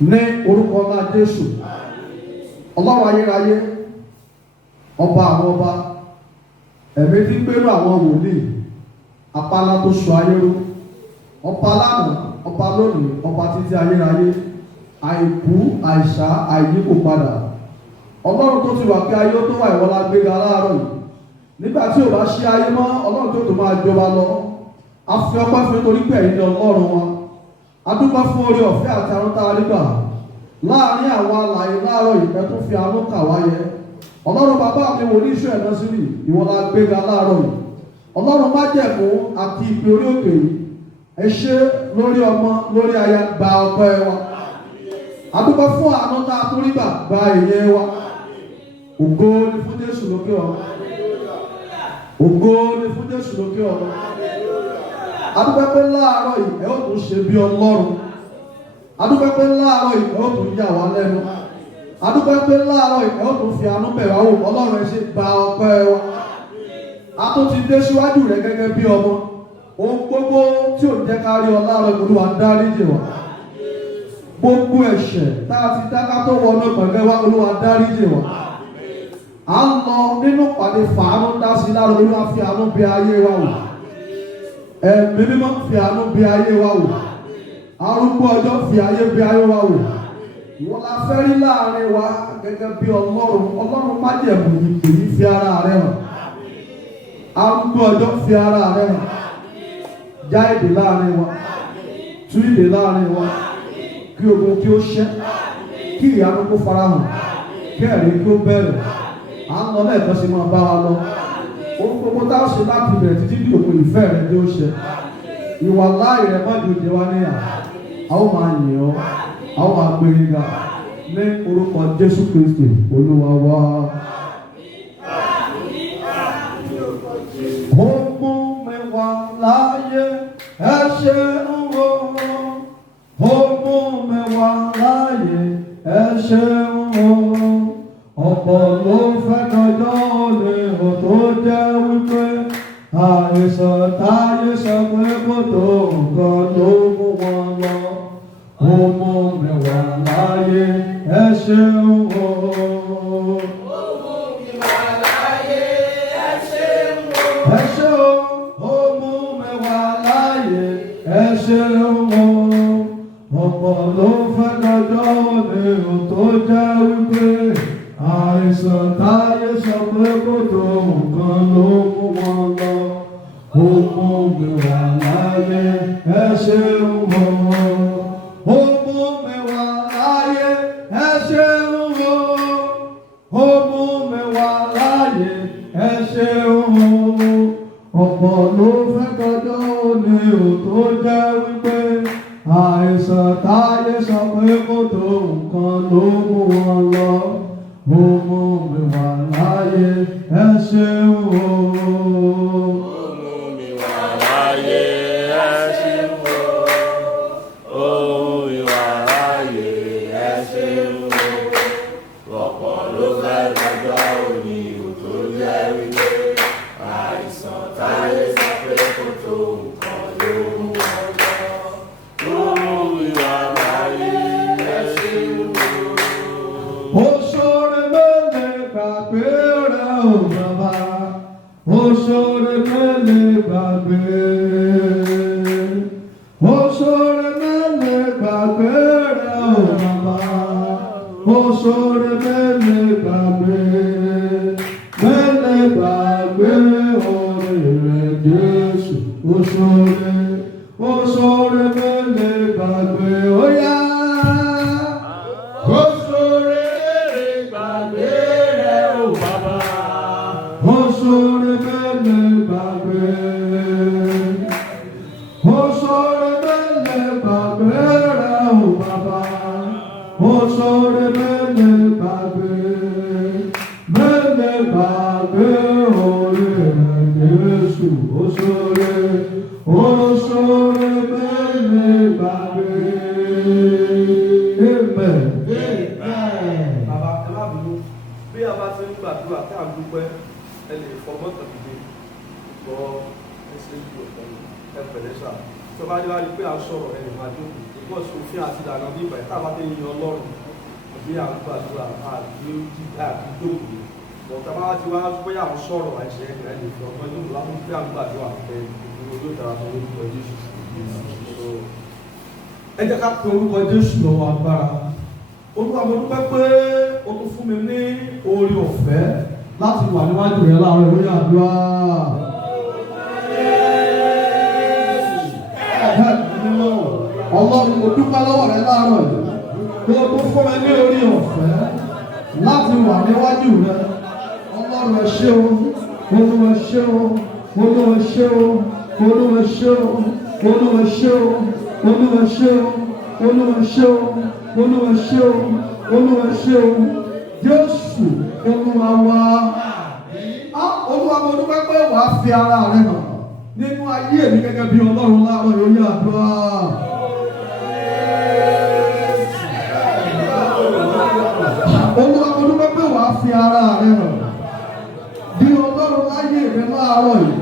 ní orúkọ ńlá Jésù, Ọlọ́run ayérayé, ọba àwọn ọba, ẹ̀mí tí ń gbénú àwọn wòlíì, apálá tó sọ ayé ró, ọba lánàá, ọba lónìí, ọba títí ayérayé, àìkú, àìsà, àìyíkò padà. Ọlọ́run tó ti wà kí ayé tó wà ìwọlá gbéga láàárọ̀ yìí. Nígbà tí ò bá ṣí ayé mọ́, Ọlọ́run tó máa jọba lọ. A fi ọpẹ́ fún torí pé ẹ̀yin ni Ọlọ́run wa. A dúpẹ́ fún oore ọ̀fẹ́ àti àánú tá a rí gbà láàárín àwọn alààyè láàárọ̀ yìí, ẹ tún fi àánú kà wá yẹ. Ọlọ́run bàbá mi wò ní iṣẹ́ ẹ̀nà sílì, ìwọ la gbéga láàárọ̀ yìí. Ọlọ́run májẹ̀mú àti ìpè orí òkè yìí, ẹ ṣé lórí ọmọ, lórí aya, gba ọpẹ́ wa. A dúpẹ́ fún àánú tá a tún rí gbà, gba èyẹ wa. Ògo ni fún Jésù lókè ọ̀run. Ògo ni fún Jésù lókè ọ̀run. A dúpẹ́ pé láàárọ̀ yìí ẹ ó tún ṣe bí Ọlọ́run. A dúpẹ́ pé láàárọ̀ yìí ẹ ó tún yà wá lẹ́nu. A dúpẹ́ pé láàárọ̀ yìí ẹ ó tún fi àánú bẹ̀ wá wò. Ọlọ́run ẹ ṣé, gba ọpẹ́ wa. A tún ti dé síwájú rẹ gẹ́gẹ́ bí ọmọ. Ohun gbogbo tí ò jẹ́ ká rí ọ láàárọ̀, Olúwa dáríjì wá. Gbogbo ẹ̀ṣẹ̀ tá a ti dá ká tó wọnú pẹ̀lẹ́ wá, Olúwa dáríjì wá. À ń lọ nínú pàdé fàánú dá sí láàárọ̀, Olúwa fi àánú bẹ̀ ayé wa wò. Ẹ̀mí mímọ́ fi àánú bẹ̀ ayé wa wò. Arúgbó ọjọ́ fi ayé bẹ̀ ayé wa wò. Wọ́n la fẹ́ rí láàrin wa gẹ́gẹ́ bí Ọlọ́run. Ọlọ́run májẹ̀mú ìpè yìí fi ara rẹ̀ hàn. Arúgbó ọjọ́ fi ara rẹ̀ hàn. Já èdè láàrin wa. Tú ìdè láàrin wa. Kí ogun kí ó ṣẹ́. Kí ìyanu kó farahàn. Kí ẹ̀rí kí ó bẹ̀rẹ̀. À ń lọ lẹ́ẹ̀kan sí máa bá wa lọ. Ohun gbogbo tá a ṣe láti bẹ̀rẹ̀ títí di òpin ìfẹ́ rẹ̀ tí ó ṣe. Ìwà láì rẹ̀ má ju ìjẹ wa níyà. A ó máa yìn ọ́. A ó máa gbé ga ní orúkọ Jésù Kristi Olúwa wa. Ó mú mi wá láyé, ẹ ṣeun o. Ó mú mi wá láyé, ẹ ṣeun o. Ọ̀pọ̀ ló fẹ́ kọjọ́ lè hàn tó jẹ́ wípé àìsàn táyé sọ pé kò tó nǹkan ló mú wọn lọ. Ó mú mi wá láyé, ẹ ṣeun o. Ó mú mi wá láyé, ẹ ṣeun o. Ẹ ṣé o, ó mú mi wá láyé, ẹ ṣeun o. Ọ̀pọ̀ ló fẹ́ kọjọ́ lè hàn tó jẹ́ wípé àìsàn táyé sọ pé kò tó nǹkan ló mú wọn lọ. Ó mú mi wá láyé, ẹ ṣeun o. Ó mú mi wá láyé, ẹ ṣeun o. Ó mú mi wá láyé, ẹ ṣeun o. Ọ̀pọ̀ ló fẹ́ kọjọ́ òní ò tó jẹ́ wípé àìsàn táyé sọ pé kò tó nǹkan ló mú wọn lọ. Ó mú mi wá láyé, ẹ ṣeun o. Ó mú mi wá láyé, ẹ ṣeun o. Ó mú mi wá láyé, ẹ ṣeun o. Ọ̀pọ̀ ló fẹ́ lọ́jọ́ òní ò tó jẹ́ wípé àìsàn táyé sọ pé kò tó nǹkan ló mú wọn lọ. Ó mú mi wá láyé, ẹ ṣeun o. Ó ṣoore mélòó gbàgbé rẹ̀ ò bàbá. Ó ṣoore mélòó gbàgbé. Ó ṣoore mélòó gbàgbé rẹ̀ ò bàbá. bàbá. Oṣoore mẹ́lẹ̀ gbàgbé, mẹ́lẹ̀ gbàgbé oore rẹ̀ Jésù. Oṣoore, oṣoore mẹ́lẹ̀ gbàgbé, ó yá. Oṣoore mẹ́lẹ̀ gbàgbé rẹ̀ o bàbá. Oṣoore mẹ́lẹ̀ gbàgbé, oṣoore mẹ́lẹ̀ gbàgbé rẹ̀ o bàbá. Oṣoore mẹ́lẹ̀ gbàgbé, mẹ́lẹ̀ gbàgbé oore rẹ̀ Jésù. Oṣoore, oṣoore mẹ́lẹ̀ gbàgbé. Amen. Bàbá ẹ má bínú bí a bá ti ń gbàdúrà tá à ń dúpẹ́ ẹ lè fọmọ́ tàbí gbọ́ ẹsẹ̀ ìlú ẹ pẹ̀lẹ́ sà tí wọ́n bá dé wá rí pé à ń sọ̀rọ̀ ẹ lè máa jókòó ìgbọ́ sí òfin àti ìlànà bí ìgbà tá a bá dé yin Ọlọ́run àbí à ń gbàdúrà àbí jókòó bọ̀tà bá ti wá bóyá à ń sọ̀rọ̀ àìsàn ẹ lè fi ọmọ inú láti pé à ń gbàdúrà ẹ ìdúró yóò dára tó lórúkọ Jésù. Ẹ jẹ́ ká pe orúkọ Jésù lọ́wọ́ agbára. Olúwa mo dúpẹ́ pé o tún fún mi ní oore ọ̀fẹ́ láti wà níwájú rẹ láàárọ̀ ìwé àdúrà. Ọlọ́run mo dúpẹ́ lọ́wọ́ rẹ láàárọ̀ yìí pé o tún fún mi ní oore ọ̀fẹ́ láti wà níwájú rẹ. Ọlọ́run ẹ ṣé o, Olúwa ẹ ṣé o, Olúwa ẹ ṣé o, Olúwa ẹ ṣé o, Olúwa ẹ ṣé o, Olúwa ẹ ṣé o, Olúwa ẹ ṣé o, Olúwa ẹ ṣé o, Olúwa ẹ ṣé o, Jésù Olúwa wa. Olúwa mo dúpẹ́ pé wàá fi ara rẹ hàn nínú ayé mi gẹ́gẹ́ bí Ọlọ́run láàárọ̀ yóò yá àdúrà. Olúwa mo dúpẹ́ pé wàá fi ara rẹ hàn bí Ọlọ́run láyé rẹ láàárọ̀ yìí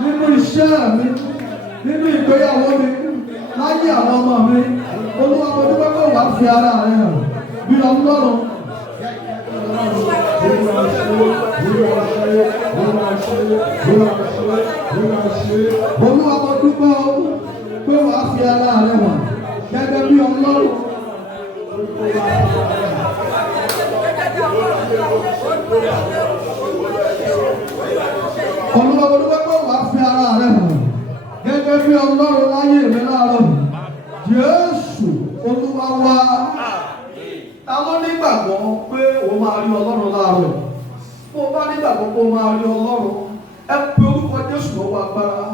nínú iṣẹ́ mi, nínú ìgbéyàwó mi, láyé àwọn ọmọ mi. Olúwa mo dúpẹ́ pé wàá fi ara rẹ hàn bí Ọlọ́run. Olúwa mo dúpẹ́ pé wàá fi ara rẹ hàn gẹ́gẹ́ bí Ọlọ́run. Olúwa mo dúpẹ́ pé wàá fi ara rẹ hàn gẹ́gẹ́ bí Ọlọ́run láyé mi láàárọ̀ yìí. Jésù Olúwa wa. Ta ló nígbàgbọ́ pé o máa rí Ọlọ́run láàárọ̀? Bó o bá nígbàgbọ́ pé o máa rí Ọlọ́run, ẹ pe orúkọ Jésù lọ́wọ́ agbára.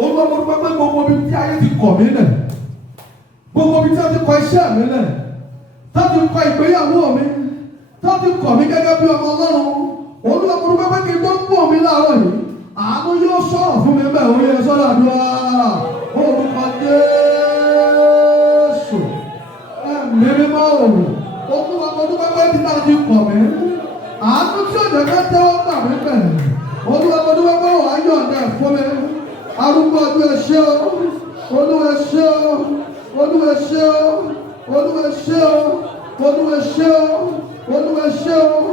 Olúwa mo dúpẹ́ pé gbogbo ibi tí ayé ti kọ̀ mí lẹ̀, gbogbo ibi tí a ti kọ̀ iṣẹ́ mi lẹ̀, tá ti kọ̀ ìgbéyàwó mi, tá ti kọ̀ mí gẹ́gẹ́ bí ọmọ Ọlọ́run. Olúwa mo dúpẹ́ pé kí n tó pọ̀ mí láàárọ̀ yìí, àánú yóò sọ̀rọ̀ fún mi bẹ́ẹ̀. Ó yẹ sọ́dọ̀ àdúrà orúkọ Jésù. Ẹ̀mí mímọ́ òun. Olúwa mo dúpẹ́ pé bí náà ti kọ̀ mí, àánú tí òjò ká tẹ́wọ́ gbà mí bẹ̀rẹ̀. Olúwa mo dúpẹ́ pé wàá yọ̀ǹda ẹ̀ fún mi. Arúgbó ọdún ẹ ṣé o, Olúwa ẹ ṣé o, Olúwa ẹ ṣé o, Olúwa ẹ ṣé o, Olúwa ẹ ṣé o, Olúwa ẹ ṣé o,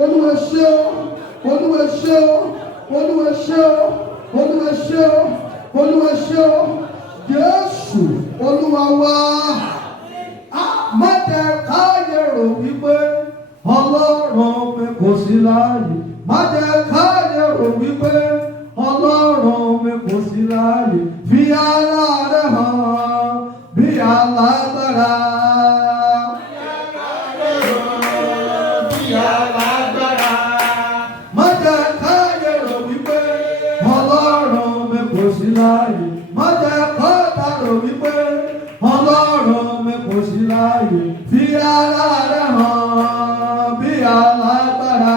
Olúwa ẹ ṣé o, Olúwa ẹ ṣé o, Olúwa ẹ ṣé o, Olúwa ẹ ṣé o, Olúwa ẹ ṣé o, Jésù Olúwa wa. Má jẹ́ káyé rò wípé Ọlọ́run mi kò sí láàyè. Má jẹ́ káyé rò wípé Ọlọ́run mi kò sí láàyè. Fi ara rẹ hàn bí alágbára. Bí alágbára. Má jẹ́ káyé rò wípé Ọlọ́run mi kò sí láàyè. Má jẹ́ kọ́ta rò wípé Ọlọ́run mi kò sí láàyè. Fi ara rẹ hàn bí alágbára.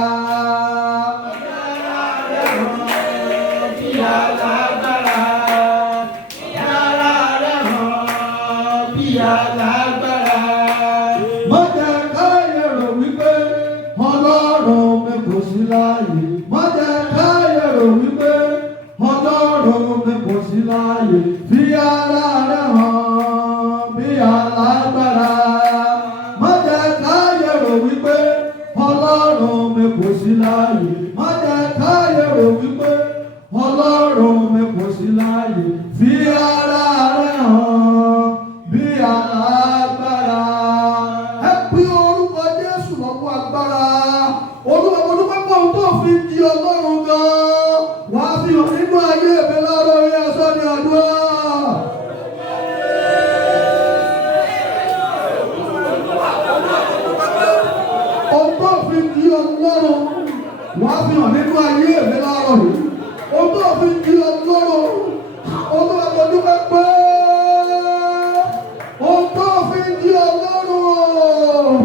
Má jẹ́ káyé rò wípé Ọlọ́run mi kò sí láàyè. Má jẹ́ káyé rò wípé Ọlọ́run mi kò sí láàyè. Fi ara rẹ hàn bí alágbára. Má jẹ́ káyé rò wípé Ọlọ́run mi kò sí láàyè. Má jẹ́ káyé rò wípé Ọlọ́run mi kò sí láàyè. Fi ara rẹ hàn bí alágbára. Ọlọ́run wàá fi hàn nínú ayé mi láàárọ̀ yìí. Ohun tó fi di Ọlọ́run, Olúwa mo dúpẹ́ pé ohun tó fi di Ọlọ́run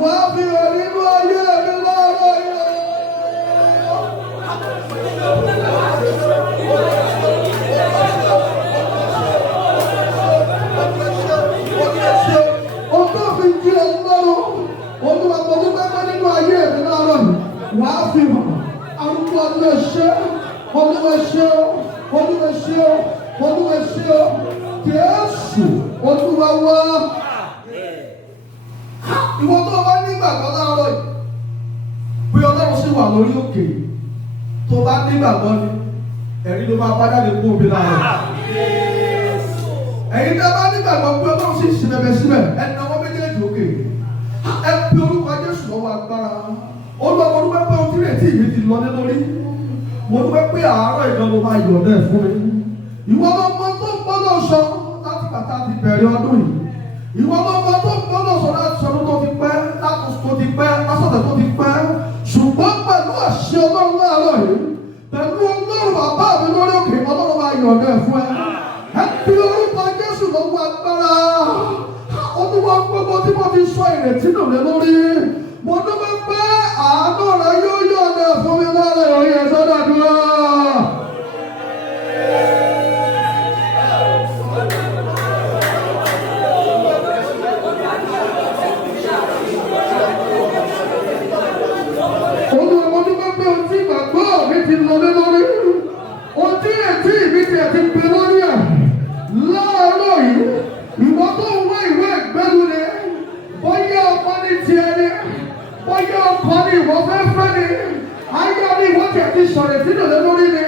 wàá fi hàn nínú ayé mi láàárọ̀ yìí. Ohun tó fi di Ọlọ́run, Olúwa mo dúpẹ́ pé nínú ayé mi láàárọ̀ yìí wàá fi hàn. Arúgbó ọdún ẹ̀ṣẹ́, Olúwa ṣe o, Olúwa ṣe o, Olúwa ṣe o, Jésù Olúwa wá. Ìwọ tó bá nígbàgbọ́ láàárọ̀ yìí pé Ọlọ́run sì wà lórí òkè, tó bá nígbàgbọ́ ni ẹ̀rí ló máa bá jáde kú omi láàárọ̀. Ẹ̀yin tẹ́ bá nígbàgbọ́ pé Ọlọ́run sì ṣe bẹ̀bẹ̀ síbẹ̀, ẹni náà wọ́n méjèèjì òkè. Ẹ pe orúkọ Jésù lọ́wọ́ agbára. Olúwa mo dúpẹ́ pé ohun tí ìrètí mi ti lọ lé lórí. Mo dúpẹ́ pé àárọ̀ ìdánwò máa yọ̀ọ̀dẹ̀ fún mi. Ìwọ lọ́mọ tó ń gbọ́dọ̀ sọ láti bàtà ti bẹ̀rẹ̀ ọdún yìí. Ìwọ lọ́mọ tó ń gbọ́dọ̀ sọ láti sọdún tó ti pẹ́, láti tó ti pẹ́, lásọ̀tẹ̀ tó ti pẹ́. Ṣùgbọ́n pẹ̀lú àṣẹ Ọlọ́run láàárọ̀ yìí, pẹ̀lú Ọlọ́run bàbá mi lórí òkè, Ọlọ́run máa yọ̀ọ̀dẹ̀ fún ẹ. Ẹ fi orúkọ Jésù lọ́wọ́ agbára. Olúwa gbogbo tí mo ti sọ ìrètí nù lé lórí. Mo dúpẹ́ pé àánú rẹ yóò yọ̀ọ̀dẹ̀ fún mi lára ìròyìn ẹ̀sọ́ dàdúrà. Olúwa mo dúpẹ́ pé ohun tí ìgbàgbọ́ mi ti lọ lé lórí. Ohun tí ètí mi ti ẹ̀tí pé lórí ẹ̀. Láàárọ̀ yìí, ìwọ tó ń wá ìwé ìgbẹ́lu ni, bóyá ọkọ ní tiẹ̀ ni, bóyá ọkọ ní ìwọ fẹ́ fẹ́ ni, ayé ní ìwọ tiẹ̀ ti sọ̀rọ̀ ìdílé lé lórí ni,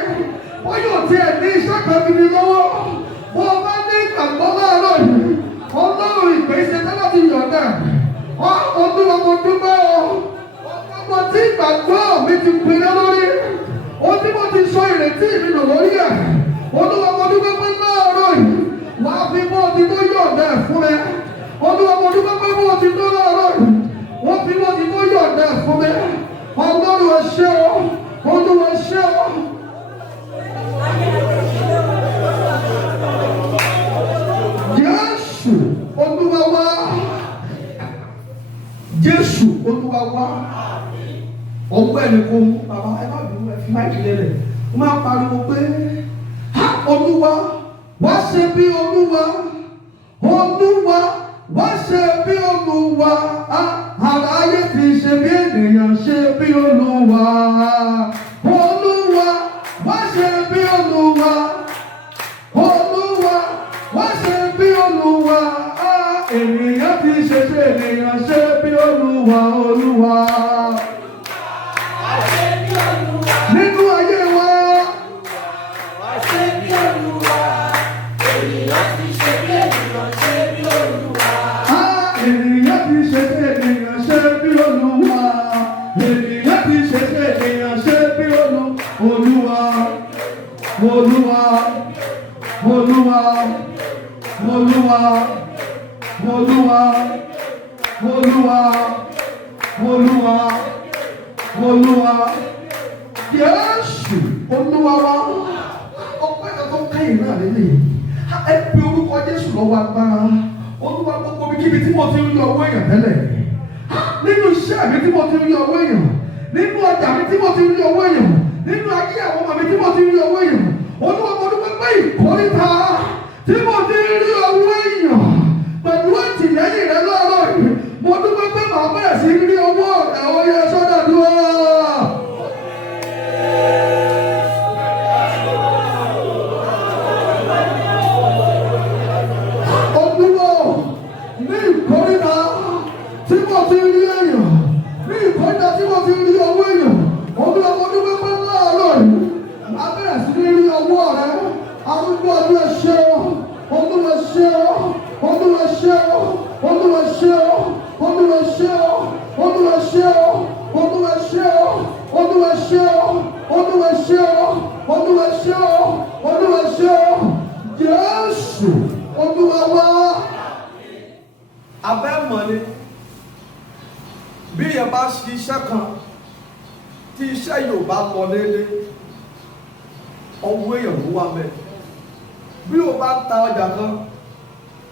bóyá òtí ẹ̀ ní iṣẹ́ kan gidi lọ́wọ́. Bó o bá ní ìgbàgbọ́ láàárọ̀ yìí, Ọlọ́run ìgbésẹ̀ tẹ́lẹ̀ ti yọ̀ọ̀dẹ̀. Olúwa mo dúpẹ́ o. Ọmọ tí ìgbàgbọ́ mi ti pinnu lórí, ó tí mo ti sọ ìrètí mi nù lórí ẹ̀. Olúwa mo dúpẹ́ pé láàárọ̀ yìí wàá fi bó ti tó yọ̀ọ̀dẹ̀ fún mi. Olúwa mo dúpẹ́ pé bó ti tó láàárọ̀ yìí wọ́n fi bó ti tó yọ̀ọ̀dẹ̀ fún mi. Ọlọ́run ẹ ṣé o, Olúwa ẹ ṣé o. Jésù Olúwa wá. Jésù Olúwa wá. Ọgbọ́ ẹni kò mú bàbá ẹ má bínú ẹ fi máa ìdílé rẹ̀. Ó máa pariwo pé Olúwa wá ṣe bí Olúwa. Olúwa wá ṣe bí Olúwa. Àráyé ti ṣe bí ènìyàn ṣe bí Olúwa. Olúwa wá ṣe bí Olúwa. Olúwa wá ṣe bí Olúwa. Ènìyàn ti ṣe ènìyàn ṣe bí Olúwa. Olúwa. Nínú ayé wa. Wá ṣe bí Olúwa. Ènìyàn ti ṣe bí ènìyàn ṣe bí Olúwa. Ènìyàn ti ṣe bí ènìyàn ṣe bí Olúwa. Ènìyàn ti ṣe bí ènìyàn ṣe bí Olúwa. Olúwa. Olúwa. Olúwa. Olúwa. Olúwa. Olúwa. Olúwa. Jésù Olúwa wa. Ọpẹ́ kan tó kẹ́yìn náà lélẹ̀. Ẹ pe orúkọ Jésù lọ́wọ́ agbára. Olúwa gbogbo kíbi tí mo ti ń yọ owó èèyàn tẹ́lẹ̀. Nínú iṣẹ́ mi tí mo ti ń yọ owó èèyàn. Nínú ọjà mi tí mo ti ń yọ owó èèyàn. Nínú ayé àwọn ọmọ mi tí mo ti ń yọ owó èèyàn. Olúwa mo dúpẹ́ pé ìkórìíta tí mo ti ń rí owó èèyàn. Pẹ̀lú àtìlẹ́yìn rẹ lọ́rọ̀ yìí. Mo dúpẹ́ pé màá bẹ̀rẹ̀ sí rí owó ẹ̀wọ̀ yẹ sọ́dọ̀ dúró. tí iṣẹ́ yóò bá lọ déédéé ọwọ́ èèyàn ló wà mẹ́. Bí o bá ta ọjà kan,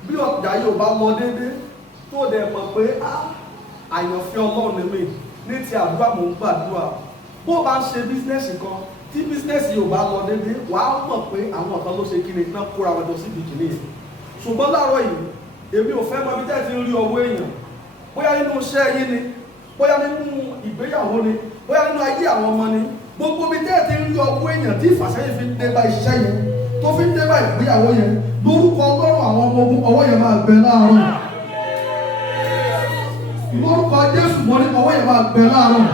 bí ọjà yóò bá lọ déédéé tó dẹ̀ mọ̀ pé àyànfẹ́ Ọlọ́run ni mí ní ti àdúrà mò ń gbàdúrà. Bó bá ń ṣe bísínẹ́sì kan tí bísínẹ́sì yóò bá lọ déédéé wàá mọ̀ pé àwọn kan ló ṣe kíni náà kóra wọn jọ síbi kìíní yẹn. Ṣùgbọ́n láàárọ̀ yìí èmi ò fẹ́ mọ bí tẹ́ẹ̀ ti ń rí ọwọ́ èèyàn, bóyá nínú iṣẹ́ yín ni, bóyá nínú ìgbéyàwó ni, bóyá nínú ayé àwọn ọmọ ni, gbogbo bí tẹ́ẹ̀ ti ń rí ọwọ́ èèyàn tí ìfàsẹ́yìn fi ń dé bá iṣẹ́ yẹn tó fi ń dé bá ìgbéyàwó yẹn lórúkọ Ọlọ́run àwọn ọmọ ogun ọwọ́ yẹn máa gbẹ láàárọ̀. Lórúkọ Jésù mọ́ ní ọwọ́ yẹn máa gbẹ láàárọ̀.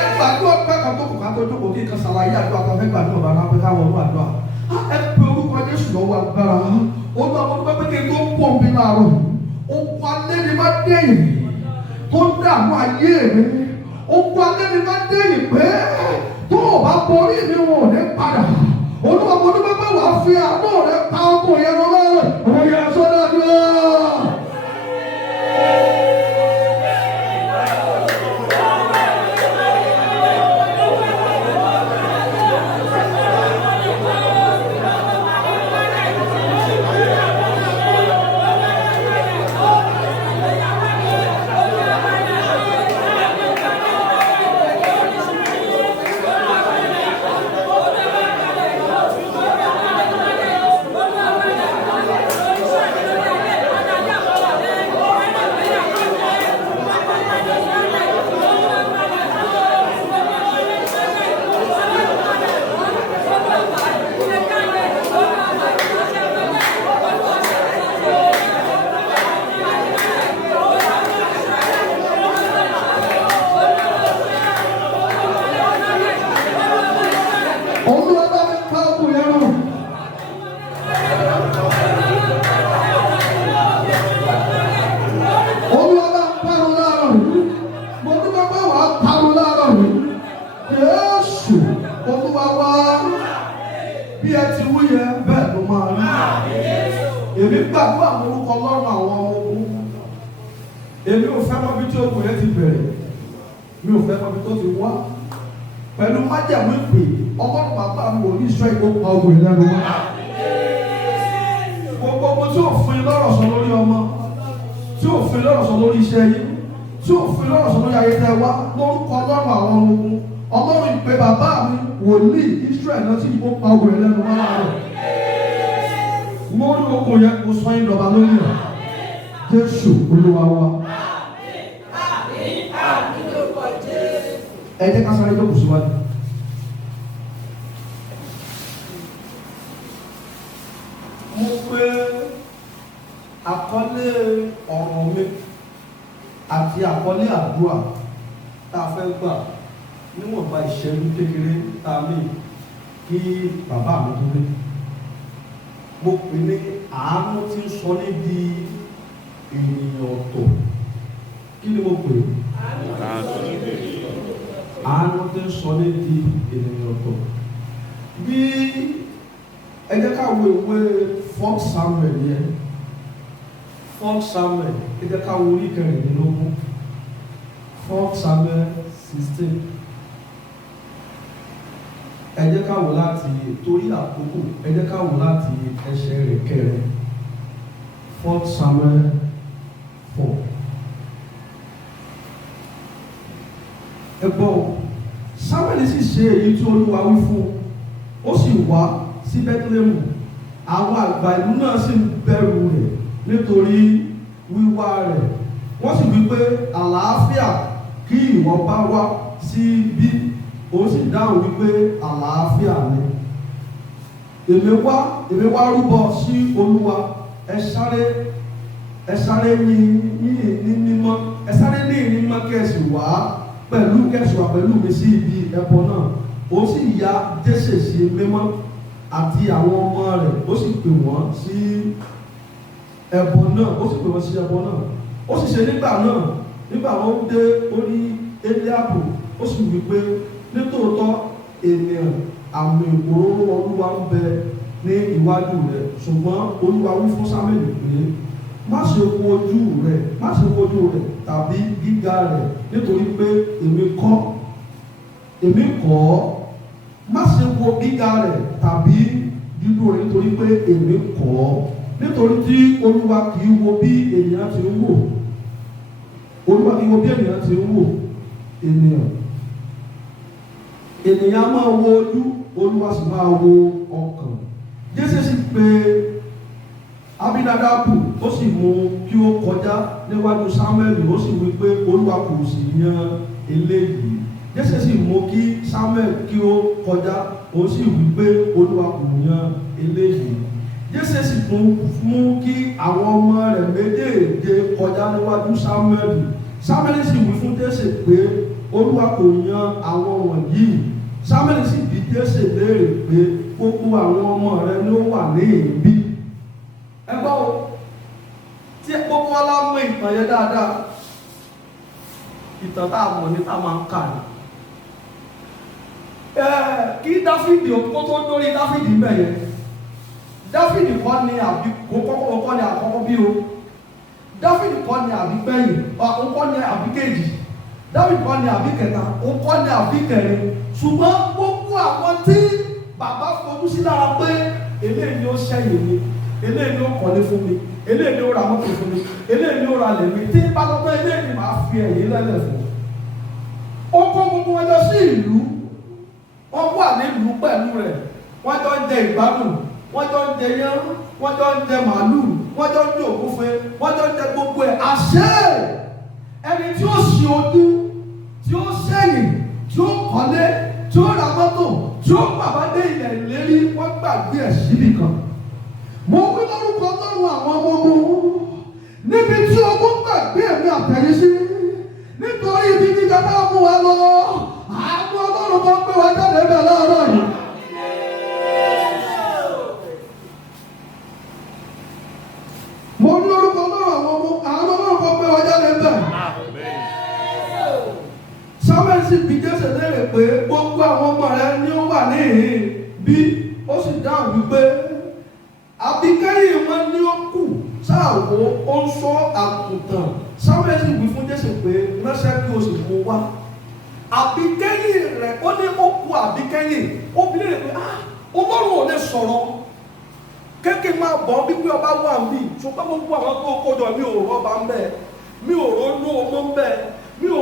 Ẹ gbàdúrà pẹ́ kan tó kù ká tó jókòó kí nǹkan ṣàlàyé àdúrà kan fẹ́ gbàdúrà bá náà pé káwọn ọdún àdúrà. Ẹ pe orúkọ Jésù lọ́wọ́ agbára. Olú àwọn ọdún pẹ́pẹ́ kí n tó pọ̀ mi láàárọ̀. Okun alẹ́ ni má dẹ̀yìn tó ń dààmú ayé mi. Okun alẹ́ ni má dẹ̀yìn pé tó o bá borí mi wọn ò ní padà. Olú àwọn ọdún pẹ́pẹ́ wàá fi àánú rẹ pa ọkùnrin yẹn lọ lọ́rọ̀. Òye sọ́dọ̀ àdúrà. Èmi ò fẹ́ mọ̀ bí tí ogun yẹn ti bẹ̀rẹ̀, mi ò fẹ́ mọ̀ bí tó ti wá. Pẹ̀lú májẹ̀mú ìpè, Ọlọ́run bàbá mi ò ní sọ ìkó pa ogun yẹn lẹ́nu wá. Gbogbo tí ò fún yín lọ́rọ̀ sọ lórí ọmọ, tí ò fún yín lọ́rọ̀ sọ lórí iṣẹ́ yín, tí ò fún yín lọ́rọ̀ sọ lórí ayẹyẹ wá, lórúkọ Ọlọ́run àwọn ọmọ ogun. Ọlọ́run ìpè bàbá mi wòlíì Ísírẹ́lì náà tí ìkó pa ogun yẹn lẹ́nu wá láàárọ̀. Lórí ogun yẹn kò sọ yín dọ̀bà lórí rẹ̀. Jésù Olúwa wa. Ẹ jẹ́ ká sáré jókòó síwájú. Mo pè àkọlé ọ̀rọ̀ mi àti àkọlé àdúrà tá a fẹ́ gbà níwọ̀nba ìṣẹ́jú kékeré tá a lè kí bàbá mi tó dé. Mo pè ní àánú tí ń sọ ní di ènìyàn ọ̀tọ̀. Kí ni mo pè é? Àánú tí ń sọ ní di ènìyàn ọ̀tọ̀. Bí ẹ jẹ́ ká wo ìwé 4 Samuel yẹn, 4 Samuel ẹ jẹ́ ká wo orí kẹrìndínlógún, 4 Samuel 16. Ẹ jẹ́ ká wò láti torí àkókò, ẹ jẹ́ ká wò láti ẹsẹ̀ rẹ̀ kẹrin, 4 Samuel 4. Ẹ gbọ́, Samuel sì ṣe èyí tí Olúwa wí fún, ó sì wá sí Bẹ́tílẹ́mù. Àwọn àgbà ìlú náà sì ń bẹ̀rù rẹ̀ nítorí wíwá rẹ̀. Wọ́n sì wí pé àlàáfíà kí ìwọ bá wá sí bí. Ó sì dáhùn wípé àlàáfíà ni. Èmi wá rúbọ sí Olúwa. Ẹ sáré ní mímọ́, ẹ sáré ní mímọ́ kẹ̀sì wá pẹ̀lú mi sí ibi ẹbọ náà. Ó sì ya Jésè sí mímọ́ àti àwọn ọmọ rẹ̀, ó sì pè wọ́n sí ẹbọ náà. Ó sì ṣe nígbà náà, nígbà wọn dé orí Eliabu, ó sì wí pé nítòótọ́ ènìyàn àmì òróró Olúwa ń bẹ ní iwájú rẹ̀. Ṣùgbọ́n Olúwa wí fún Sámúẹ́lì pé má ṣe wo ojú rẹ̀ tàbí gíga rẹ̀, nítorí pé èmi kọ́ èmi kọ́ má ṣe wo gíga rẹ̀ tàbí dídúró rẹ̀ nítorí pé èmi kọ́ nítorí tí Olúwa kì í wo bí ènìyàn ti ń wò Olúwa kì í wo bí ènìyàn ti ń wò ènìyàn máa wo ojú Olúwa sì máa wo ọkàn. Jésù sì pè Abinadabu ó sì mú kí ó kọjá níwájú Sámúẹ́lì ó sì wí pé Olúwa kò sì yan eléyìí. Jésù sì mú kí Sámúẹ́lì kí ó kọjá ó sì wí pé Olúwa kò yan eléyìí. Jésù sì tún mú kí àwọn ọmọ rẹ̀ méjèèjì kọjá níwájú Sámúẹ́lì. Sámúẹ́lì sì wí fún Jésù pé Olúwa kò yan àwọn wọ̀nyí. Sámúẹ́lì sì bi Jésù léèrè pé gbogbo àwọn ọmọ rẹ̀ ló wà ní ìbí. Ẹgbẹ́ o tí gbogbo ọlá mú ìtàn yẹn dáadáa, ìtàn tá a mọ̀ ní tá a máa ń kà ní. Kí Dáfídì kó tó dórí Dáfídì bẹ̀yẹn, Dáfídì kọ́ ni àkọ́kọ́ bí o, Dáfídì kọ́ ni àbí gbẹ̀yìn, òun kọ́ ni àbí kejì, Dáfídì kọ́ ni àbí kẹta, òun kọ́ ni àbí kẹrin. Ṣùgbọ́n gbogbo àwọn tí bàbá fojú sí lára pé eléyìí ni ó ṣẹ́yìn mi, eléyìí ni ó kọ́lé fún mi, eléyìí ni ó ra mọ́tò fún mi, eléyìí ni ó ra lẹ̀ mi, tí bá lọ pé eléyìí ni màá fi ẹ̀yìn lẹ́lẹ̀ fún. Ó kó gbogbo wọn jọ sí ìlú, wọ́n wà nílùú pẹ̀lú rẹ̀, wọ́n jọ ń jẹ ìgbádùn, wọ́n jọ ń jẹ yán, wọ́n jọ ń jẹ màálù, wọ́n jọ ń jẹ ògúnfe, wọ́n jọ ń jẹ gbogbo ẹ̀. Àṣẹ ẹni tí ó ṣe ojú, tí ó ṣẹ̀yìn, tí ó kọ́lé, tí ó ra mọ́tò, tí ó bàbá dé ilẹ̀ ìlérí, wọ́n gbàgbé ẹ̀ síbì kan. Mo wí lórúkọ Ọlọ́run àwọn ọmọ ogun níbi tí ogun gbàgbé ẹ̀mí àtẹ̀yìn sí nítorí ibi gíga náà mú wa lọ àwọn Ọlọ́run kan gbé wa jáde bẹ̀ láàárọ̀ yìí. Mo ní lórúkọ Ọlọ́run àwọn ọmọ àwọn Ọlọ́run kan gbé wa jáde bẹ̀. Sámúẹ́lì sì bi Jésù léèrè pé gbogbo àwọn ọmọ rẹ ni ó wà níhìn bí ó sì dáhùn wípé àbíkẹ́yìn wọn ni ó kù sáàwó ó ń sọ àgùntàn. Sámúẹ́lì sì wí fún Jésù pé ránṣẹ́ kí o sì mú wá. Àbíkẹ́yìn rẹ̀ ó ní ó kù àbíkẹ́yìn ó bi léèrè pé Ọlọ́run ò lè sọ̀rọ̀ kéèké máa bọ̀ bí pé ọba wà mí ṣùgbọ́n gbogbo àwọn tó kójọ mi ò rọ́ọ̀bà ń bẹ̀, mi ò rọ́ọ̀nù ọmọ ń bẹ̀, mi ò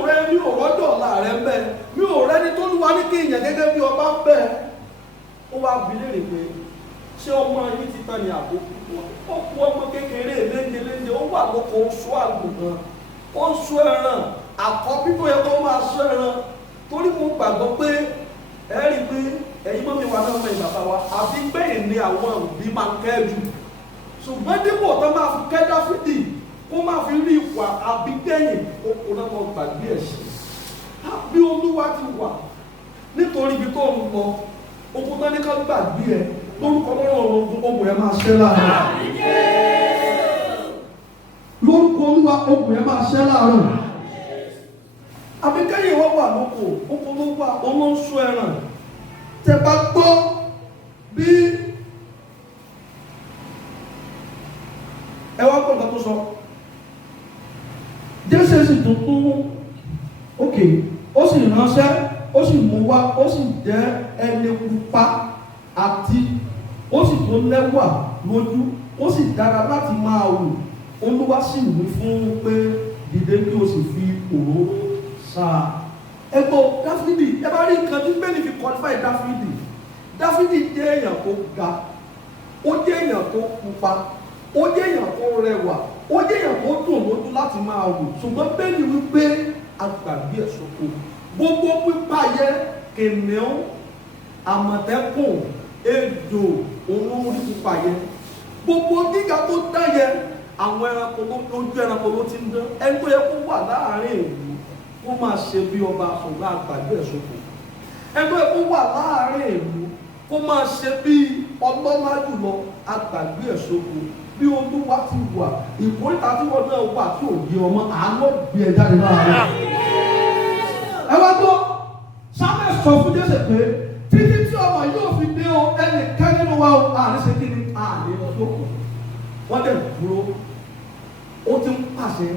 rọ́dọ̀ ọ̀la rẹ̀ ń bẹ̀, mi ò rẹ́ni tó lúwa ní kí ìyẹn gẹ́gẹ́ bí ọba ń bẹ̀. Ó wá bi léèrè pé ṣé ọmọ yìí ti tán ní àbò? Ó kú ọmọ kékeré léńdéléńdé, ó wà lóko oṣù àgùntàn, ó ń sọ ẹran àkọ́bí tó yẹ kó máa sọ ẹran. Torí mo gbàgbọ́ pé ẹ rí i pé ẹ̀yin mọ́ mi wà náà mọ́ ìbàbá wa àbí gbẹ̀yìn ni àwọn òbí máa ń kẹ́ jù. Ṣùgbọ́n dípò tó máa fi kẹ́ Dáfídì kó máa fi rí ipò àbí gbẹ̀yìn kó náà mọ́ gbàgbé ẹ̀ṣẹ̀. Bí Olúwa ti wà nítorí ibi tó ń lọ, ogun tó ní ká gbàgbé ẹ lórúkọ Ọlọ́run ogun ẹ máa ṣẹ́ láàárọ̀. Lórúkọ Olúwa ogun ẹ máa ṣẹ́ láàárọ̀. Àbíkẹ́yìn wọ́n wà lóko, oko ló wà, olóńsó ẹran. Tẹ bá gbọ́ bí ẹ wá gbọ́dọ̀ tó sọ. Jésù sì tuntun òkè, ó sì ránṣẹ́, ó sì mú wá, ó sì jẹ́ ẹni pupa àti ó sì tó lẹ́wà lójú, ó sì dára láti máa wò. Olúwa sì wí fún pé dìde kí o sì fi òróró sáà. Ẹgbọ́n Dáfídì, ẹ bá rí nǹkan tí bẹ́ẹ̀ ni fi qualify Dáfídì. Dáfídì jẹ́ èèyàn tó ga, ó jẹ́ èèyàn tó pupa, ó jẹ́ èèyàn tó rẹwà, ó jẹ́ èèyàn tó dùn lójú láti máa wò. Ṣùgbọ́n bẹ́ẹ̀ ni wípé agbàgbé ẹ̀ sọ́kò. Gbogbo pípa yẹ kìnìún, àmọ̀tẹ́kùn, ejò, olórí pípa yẹ. Gbogbo gíga tó dá yẹ, àwọn ẹranko lójú ẹranko ló ti ń dán. Ẹni tó yẹ kó wà láàárín ìlú wọ́n máa ṣe bí ọba ṣùgbọ́n àgbàgbé ẹ̀ṣọ́kù. Ẹgbẹ́ kó wà láàárín ìlú kó máa ṣe bí ọlọ́lá jùlọ àgbàgbé ẹ̀ṣọ́kù. Bí Olúwa ti wà, ìkórìtà tí wọ́n náà wà tí ò yé ọmọ àánú gbé ẹ jáde láàárín. Ẹ wá gbọ́, Sámúẹ́lì sọ fún Jésù pé títí tí ọmọ yóò fi dé o ẹnìkan nínú wa o àní ṣe kí ni àní lọ́dọ̀kọ̀. Wọ́n dẹ̀ dúró, ó ti ń pàṣẹ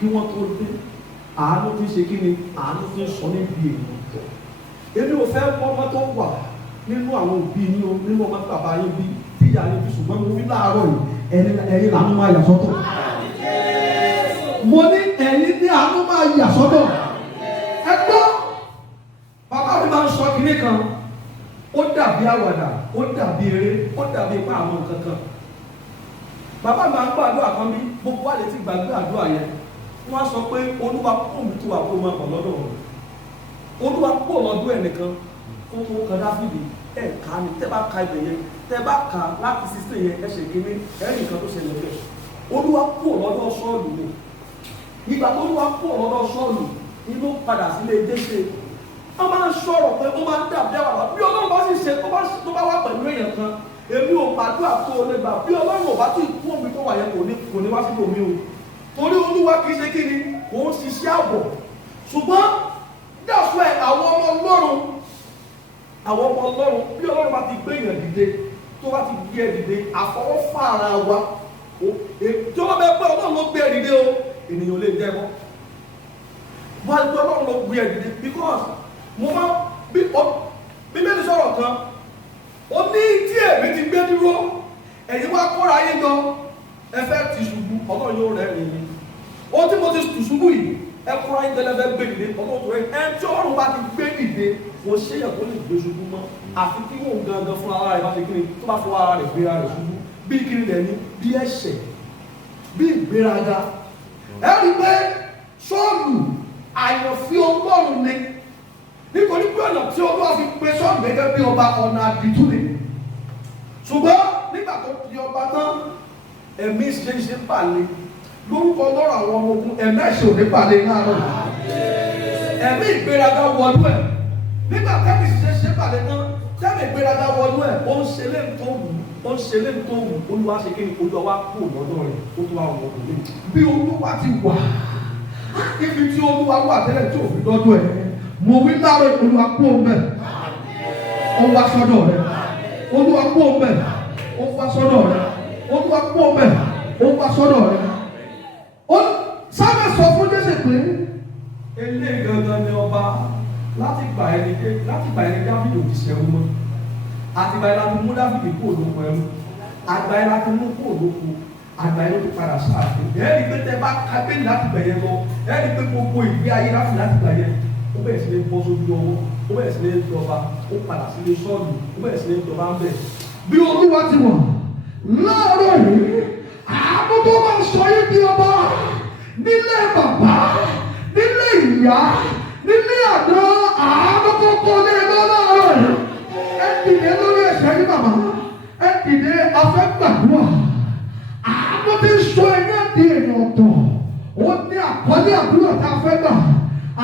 kí wọ́n tó dé. Àánú ti ṣe kí ni àánú ti sọ níbi èèyàn jọ. èmi ò fẹ́ ọmọ tó wà nínú àwọn òbí yín o nínú ọmọ tí bàbá yín bí tí ìyá yín bí ṣùgbọ́n mo wí láàárọ̀ yìí ẹ̀yin làánú máa yà sọ́tọ̀. mo ní ẹ̀yin ní àánú máa yà sọ́tọ̀. ẹ gbọ́ bàbá mi máa ń sọ kinní kan ó dàbí àwàdà ó dàbí eré ó dàbí ipá àwọn nǹkan kan. bàbá mi máa ń gbàdúrà kan bí gbogbo wa lè ti gbàgbé àdúrà yẹn wọ́n á sọ pé olúwa kó mi tó wà kó máa bọ̀ lọ́dọ̀ rẹ̀ olúwa kó lọ́dún ẹnìkan fún tó kan dáfídì ẹ̀ ká ni tẹ́ bá ka ibẹ̀ yẹn tẹ́ bá ka láti sísè yẹn ẹsẹ̀ kìíní ẹ̀rì nǹkan tó ṣẹlẹ̀ bẹ́ẹ̀ olúwa kó lọ́dọ̀ sọ́ọ̀lù ni ìgbà tó olúwa kó lọ́dọ̀ sọ́ọ̀lù inú padà sílé Jésè wọ́n máa ń sọ̀rọ̀ pé ó máa ń dàbí àwàdà bí ọlọ́run bá sì ṣe tó bá wà pẹ̀lú èèyàn kan èmi ò gbàdúrà tó o lè gbà bí ọlọ́run ò bá tún kú omi tó wà yẹn kò ní wá sí omi o torí olúwa kì í ṣe kí ni kò ń ṣiṣẹ́ àbọ̀ ṣùgbọ́n dáfọ́ ẹ̀ àwọn ọmọ ọlọ́run bí ọlọ́run bá ti gbé èèyàn dìde tó bá ti gbé ẹ dìde àfọwọ́fà ara wa tí wọ́n bẹ pé ọlọ́run ló gbé ẹ dìde o ènìyàn lè jẹ́ mọ́ wọ́n á gbé ọlọ́run ló gbé ẹ dìde because mo máa bíbélì sọ̀rọ̀ kan ó ní tí èmi ti gbé dúró ẹ̀yin wá kóra ayé jọ ẹ fẹ́ ti ṣubú ọlọ́run yóò rẹ̀ nìyí ó tí mo ti tù ṣubú yìí ẹ kóra ayé tẹ́lẹ̀ gbé dìde ọlọ́run tó rẹ̀ ẹ tí ọlọ́run bá ti gbé dìde kò ṣéyàn tó lè gbé ṣubú mọ́ àfi kí wọ́n gangan fún ara rẹ̀ bá ṣe kíni tó bá fún ara rẹ̀ gbé ara rẹ̀ ṣubú bí kíni rẹ̀ ní bí ẹ̀ṣẹ̀ bí ìgbéraga ẹ rí pé Sọ́ọ̀lù àyànfẹ́ ọlọ́run ni nítorí pé ọ̀nà tí olúwa fi pe Sọ́ọ̀lù gẹ́gẹ́ bí ọba ọ̀nà àdìtú ni ṣùgbọ́n nígbà tó di ọba tán ẹ̀mí ṣe pàlẹ́ lórúkọ lọ́rọ̀ àwọn ọmọ ogun ẹ̀mí ẹ̀ṣẹ̀ òní pàlẹ́ náà rọ̀ ẹ̀mí ìgbéraga wọnú ẹ̀ nígbà tẹ́mí ṣe pàlẹ́ tán tẹ́mí ìgbéraga wọnú ẹ̀ ó ń ṣe lẹ́nu tó wù olúwa ṣe kí ni olúwa wá kú lọ́dọ̀ rẹ̀ ó tó wá wọ ọkùnrin bí olúwa ti wà ibi tí olúwa wà tẹ́lẹ̀ tí òfin lọ́dọ̀ ẹ̀ mo wí láàárọ̀ olúwa kú ọmọ ẹ̀ ó wá sọ́dọ̀ rẹ̀ olúwa kú ọmọ ẹ̀ ó wá sọ́dọ̀ rẹ̀ olúwa kú ọmọ ẹ̀ ó wá sọ́dọ̀ rẹ̀ sábẹ́ sọ fún Jésè pé eléyìí gangan ni ọba láti gbà ẹni Dáfídì òdì ṣẹ́wó mọ́ àtìgbà ẹni láti mú Dáfídì kú òlóko ẹrú àgbà ẹni láti mú kú òlóko àgbà ẹni ló ti padà sáàfin ẹ̀ẹ́dì pé tẹ bá kábẹ́ẹ̀lì láti gbẹ̀yẹ lọ ẹ̀ẹ́dì pé gbogbo ìgbé ayé láti gbẹ̀yẹ ó bẹ̀rẹ̀ sí ní bọ́ sójú ọwọ́ ó bẹ̀rẹ̀ sí ní jọba ó padà sí ní Sọ́ọ̀lù ó bẹ̀rẹ̀ sí ní jọba ń bẹ̀. bí olúwa ti wà láàárọ̀ yìí àánú tó máa sọ yín di ọba nílé bàbá nílé ìyá nílé àná àánú tó kọ́ ní ẹgbẹ́ láàárọ̀ yìí ẹ dìde lórí ẹsẹ̀ yín bàbá ẹ dìde afẹ́ gbàdúrà àánú ti sọ ẹgbẹ́ di èèyàn ọ̀tọ̀ ó ní àkọlé àdúrà tá a fẹ́ gbà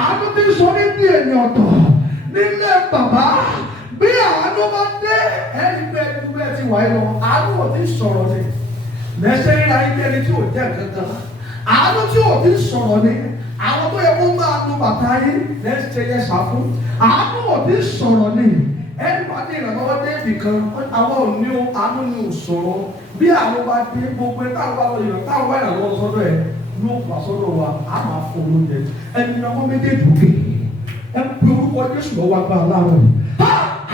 àánú ti sọ ní di èèyàn ọ̀tọ̀ nílé bàbá bí àánú bá dé ẹni pé ẹni pé ti wáyé lọ àánú ò ti sọ̀rọ̀ ni lẹ́sẹ̀ ríra ẹni ẹni tí ò jẹ́ kankan àánú tí ò ti sọ̀rọ̀ ni àwọn tó yẹ kó máa nu bàtà yín lẹ́sẹ̀ yẹ sàfún àánú ò ti sọ̀rọ̀ ni ẹni bá dé ìrànlọ́wọ́ dé ibì kan àwọn ò ní àánú ni ò sọ̀rọ̀ bí àánú bá dé gbogbo táwọn bá ìrànlọ́wọ́ sọ́dọ̀ ẹ̀ ló wà sọ́dọ̀ wa á máa fún olóúnjẹ ẹni náà wọ́n méjèèjì òkè ẹ pe orúkọ Jésù lọ́wọ́ agbára láàárọ̀ yìí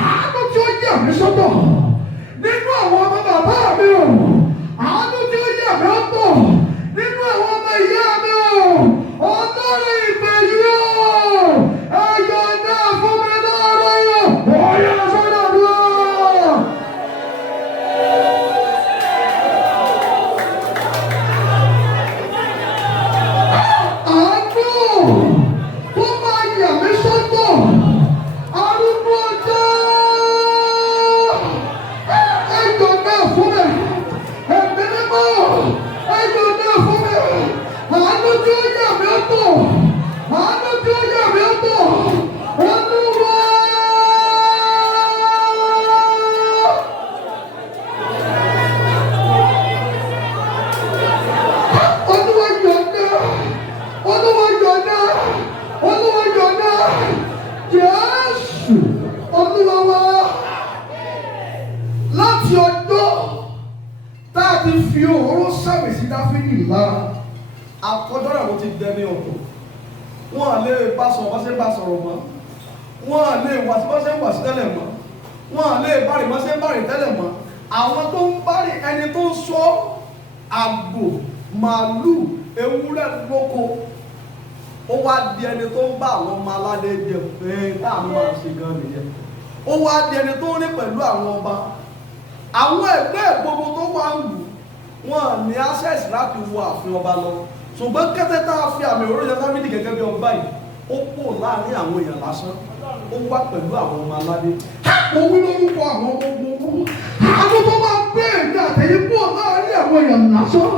àánú tí ó yà mí sọ́tọ̀ nínú àwọn ọmọ bàbá mi o àánú tí ó yà mí ọ̀tọ̀ nínú àwọn ọmọ ìyá mi o ọlọ́run ìpè yìí o ẹ̀yọ̀ náà fún mi láàárọ̀ yìí o ọ̀yà sọ́dọ̀ mi o. Láti ọjọ́ tá a ti fi òróró sàmì sí Dáfídì lára àkọ́jọ́ rẹ̀ ló ti dẹni ọ̀tọ̀ wọn à lè bá sọ̀rọ̀ bá ṣe bá sọ̀rọ̀ mọ́ wọ́n lè wà sí bọ́sẹ̀ ń wà sí tẹ́lẹ̀ mọ́, wọ́n lè bárì mọ́sẹ̀ ń bárì tẹ́lẹ̀ mọ́. Àwọn tó ń bárì, ẹni tó ń ṣọ́ àgbò, màálù, ewúrẹ́ lóko, ó wá di ẹni tó ń bá àwọn ọmọ aládé jẹ táà máa ṣe gan nìyẹn. Ó wá di ẹni tó ń rí pẹ̀lú àwọn ọba. Àwọn ẹgbẹ́ gbogbo tó wà ń lù wọ́n ní access láti wo ààfin ọba lọ. Ṣùgbọ́n kété tá a fi àmì òróró yẹn fámìlì gẹ́gẹ́ bí ọba yìí, ó pò láàrin àwọn èèyàn lásán, ó wá pẹ̀lú àwọn ọmọ aládé. Mo wí lórúkọ àwọn gbogbo àwọn tó máa gbé èmi àtẹ̀yìn pò láàrin àwọn èèyàn lásán,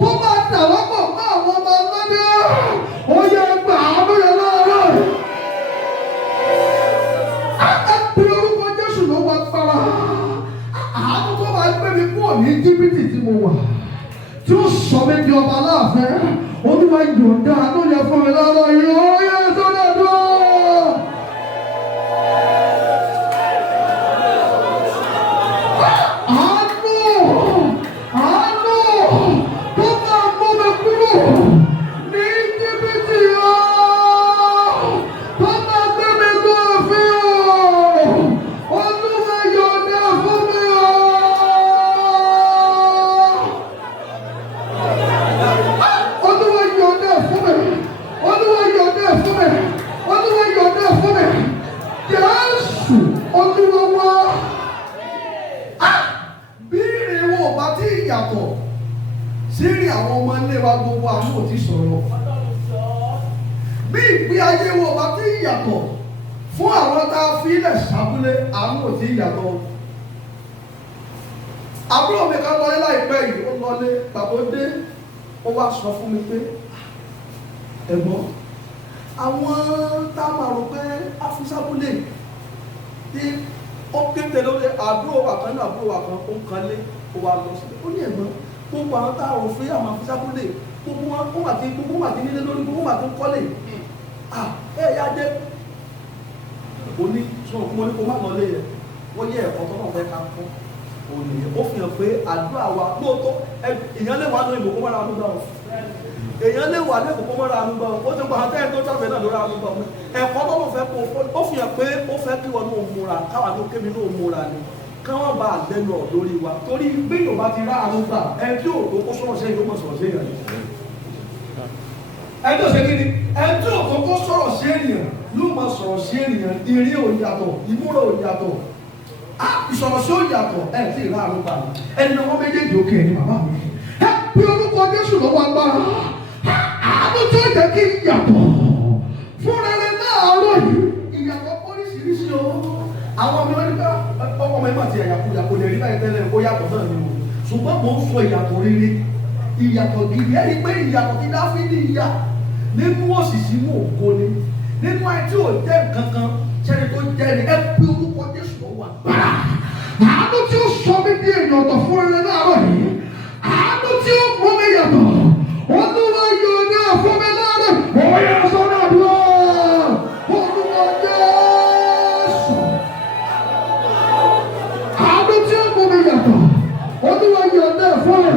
tó máa dà wá pọ̀ mọ́ àwọn ọmọ aládé. Ó yẹ gbà á lóye lọ́wọ́. Bí orúkọ Jésù ló wá gbára. Àwọn tó máa gbé mi kúrò ní Íjíbítì tí mo wà, tí ó sọ mí di ọba láàfin, Olúwa yọ̀ǹda ló yẹ fún mi lọ́wọ́ yìí. Ó yẹ sọ́dọ̀ dúró. Sírí àwọn ọmọ ilé wa gbogbo àwọn ò ti sọ̀rọ̀. Bí ìgbé ayé wo bá ti yàtọ̀ fún àwọn tá a fi ilẹ̀ sábúlé, àwọn ò ti yàtọ̀. Àbúrò mi kan lọlé láìpẹ́ yìí, ó lọlé pàtó dé, ó wá sọ fún mi pé ẹ̀gbọ́n, àwọn tá a máa rò pé a fi sábúlé tí ó kéde lórí àbúrò wa kan náà, àbúrò wa kan ó ń kan lé, ó wá lọ sílẹ̀. Ó ní ẹ̀gbọ́n, gbogbo àwọn tá a rò fún àwọn afisabúlé, gbogbo wọn wà tí nílé lórí, gbogbo wà tí ń kọ́lé. Yá jẹ́ òní sọ̀rọ̀ mo ní kó má lọ lé yẹn, wọ́n yẹ ẹ̀kọ́ tó náà fẹ́ ká kọ́ òní yẹn. Ó fi hàn pé àdúrà wa lóòótọ́ èèyàn lè wà lórí ìbò kó mọ́ra àánú gbà wọn, èèyàn lè wà lẹ́kọ̀ọ́ kó mọ́ra àánú gbà wọn. Ó ti gba àwọn tẹ́yìn tó sáfẹ́ náà lórí àánú gbà wọn. Ẹ̀kọ́ tó náà fẹ́ kó ó fi hàn pé ó fẹ́ kí wọn náà múra, káwa tó kémi náà múra ni, káwọn bá lẹ́nu ọ̀ lórí wa. Torí bí yóò bá ti rá àánú gbà, ẹ tí ò tó kó sọ̀rọ̀ sẹ́yìn ló mọ̀ sọ̀rọ̀ sẹ́yìn rẹ̀. Ẹ tó ṣe kí ni? Ẹ tí ò tó kó sọ̀rọ̀ sí ènìyàn ló mọ̀ sọ̀rọ̀ sí ènìyàn. Ìrí ò yàtọ̀, ìmúra ò yàtọ̀, ìsọ̀rọ̀ sí ò yàtọ̀. Ẹ tí ì rá àánú gbà. Ẹni náà wọ́n méjèèjì òkè ẹni bàbá mi. Ẹ bí orúkọ Jésù ló wá gbára. Àánú tó jẹ́ kí n yàtọ̀ fún rere láàárọ̀ yìí. Ìyàtọ̀ oríṣiríṣi o. Àwọn ọmọ ẹni ká ọmọ ẹ má ti ẹ̀yàkuyà kò lè rí báyìí tẹ́lẹ̀, ó yàtọ̀ náà ni o. Ṣùgbọ́n mò ń sọ ìyàtọ̀ rere, ìyàtọ̀ gidi. Ẹni pé ìyàtọ̀ tí Dáfídì yà nínú òṣìṣì mú ògo ni, nínú àìtí ò jẹ́ nǹkan kan, ṣẹ́ni tó jẹ́ ni. Ẹ bí orúkọ Jésù ló wà. Àánú tí ó sọ mí di èèyàn ọ̀tọ̀ fún rere láàárọ̀ yìí, àánú tí ó mú mi yàtọ̀, Olúwa yóò ní àfọ́ mi láàárọ̀. Ó yẹ sọ́nà àdúrà. Olúwa Jésù. Àánú tí ó mú mi yàtọ̀, Olúwa yóò ní àfọ́ mi.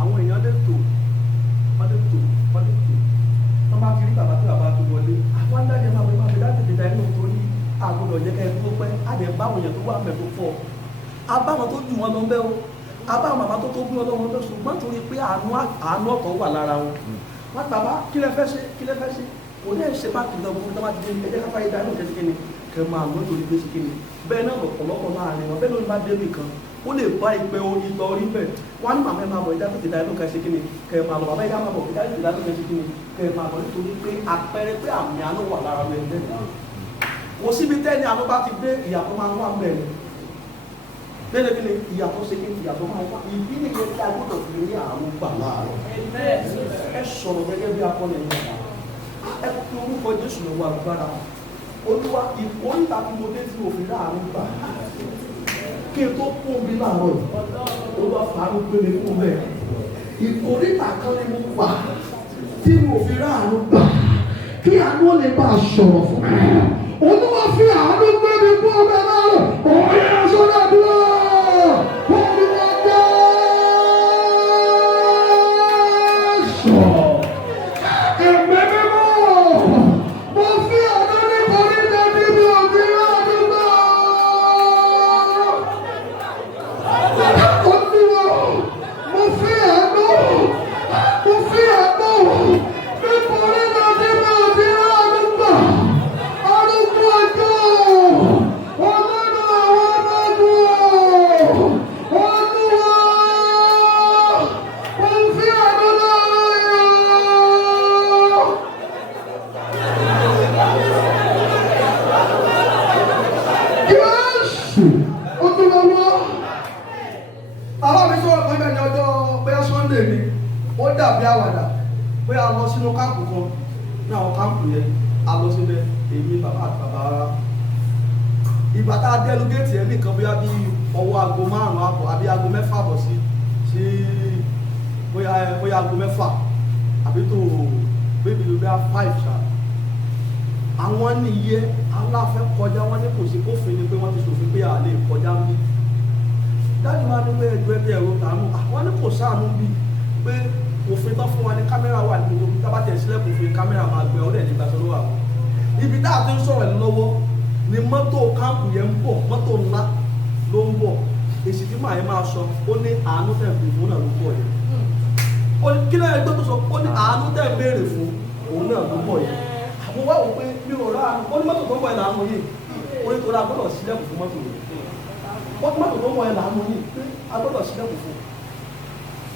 Àwọn èèyàn lè tò, wọ́n lè tò, wọ́n lè tò. Wọ́n bá ti rí bàbá tí bàbá tó wọlé. Àwọn adájọ́ máa wọlé máa fi láti dìda inú torí àgùdọ̀ yẹ kẹ́ ẹ tó pẹ́. A lè bá àwọn èèyàn tó wà mẹ́ tó fọ́. A bá àwọn tó jù wọn lọ bẹ́ o. A bá àwọn bàbá tó tó gbé ọlọ́wọ́ lọ ṣùgbọ́n torí pé àánú ọ̀tọ̀ wà lára wọn. Wọ́n bàbá kí lẹ fẹ́ ṣe, kí lẹ fẹ́ ṣe. Kò ní ẹ̀ ṣe bá kìlọ̀ gbogbo tó bá ti dé ẹjẹ́ káfá yìí dání òkè sí kíni. Kẹ máa lọ torí pé sí kíni. Bẹ́ẹ̀ náà lọ̀pọ̀lọpọ̀ láàrin wọn. Bẹ́ẹ̀ ló ń bá débì kan. Ó lè bá ìpè ìtọ̀ orí bẹ̀. Wọ́n ní màmá ẹ máa bọ̀ ìdá tó ti dá inú kan ṣe kíni. Kẹ máa lọ bàbá ìdá máa bọ̀ ìdá tó ti dá inú kan ṣe kíni. Kẹ máa bọ̀ nítorí pé àpẹẹrẹ pé àmì àánú wà lára rẹ̀ tẹ́lẹ̀. Kò síbi tẹ́ni àánú bá ti dé ìyàtọ̀ máa ń wà bẹ̀rẹ̀. lẹ́yìn kí ni ìyàtọ̀ ṣe kí ni ìyàtọ̀ máa wá ìbí nìyẹn tí a gbọ́dọ̀ fi rí àánú gbà láàárọ̀ ẹ sọ̀rọ̀ gẹ́gẹ́ bí akọ́ni ẹ̀yìn náà ẹ fi orúkọ Jésù lọ́wọ́ agbára Olúwa ìkórìtà tí mo dé tí mo fi rí àánú gbà kí n tó kún omi láàárọ̀ yìí Olúwa fàánú gbé mi kún bẹ́ẹ̀ ìkórìtà kan ni mo wà tí mo fi rí àánú gbà kí àánú lè bá a sọ̀rọ̀ fún mi Olúwa fi àánú gbé mi kún ọbẹ̀ láàárọ̀ òye sọ́dọ̀ dúró Olúwa dé sọ ẹ̀mẹ́ mímọ́ mo fi àánú ní kórìtà tí mo fi rí àánú gbà. Mo fi àánú nítorí náà tí mo fi rí àánú gbà arúgbó ọjọ́ Ọlọ́run àwọn ọmọdún Olúwa mo fi àánú láàárọ̀ Jésù Olúwa wá. Àwọn mi sọ̀rọ̀ kan bẹ́ẹ̀ ní ọjọ́ bóyá Sunday ni ó dàbí àwàdà bóyá a lọ sínú káàpù kan ní àwọn káàpù yẹn a lọ síbẹ̀ èmi bàbá àti bàbá rárá ìgbà tá a dẹ́nu géètì ẹ̀ nìkan bóyá bí ọwọ́ aago 5 àbọ̀ àbí aago 6 àbọ̀ sí bóyá aago 6 àbí tó bébí ló bá 5 ṣá àwọn nìyẹn aláfẹ́ kọjá wọn ní kò sí kófin ni pé wọ́n ti ṣòfin pé a lè kọjá ń bí dájú wa ní pé ẹjọ́ ẹbí ẹ̀rọ tàánú àwọn ní kò sáànú bí pé òfin tán fún wa ní kámẹ́rà wà ní gbogbo tábàtẹ̀ sílẹ̀ kò fi kámẹ́rà máa gbẹ ọ́ dẹ̀ nígbà tó ló wà wọ́n ibi tá a ti ń sọ̀rọ̀ ẹ̀ lọ́wọ́ ni mọ́tò káàpù yẹn ń bọ̀ mọ́tò ńlá ló ń bọ̀ èsì tí màá yẹn máa sọ ó ní àánú tẹ̀ béèrè fún náà ló bọ̀ yẹn ó ní kí lóye gbé tó sọ ó ní àánú tẹ̀ béèrè fún òun náà ló bọ̀ yẹn àwọn wá wò pé mi ò rà ó ní mọ́tò tó ń bọ̀ yẹn làánú yìí ó ní torí agbọ́dọ̀ sílẹ̀ fún mọ́tò yẹn ó ní mọ́tò tó ń bọ̀ yẹn làánú yìí pé agbọ́dọ̀ sílẹ̀ fún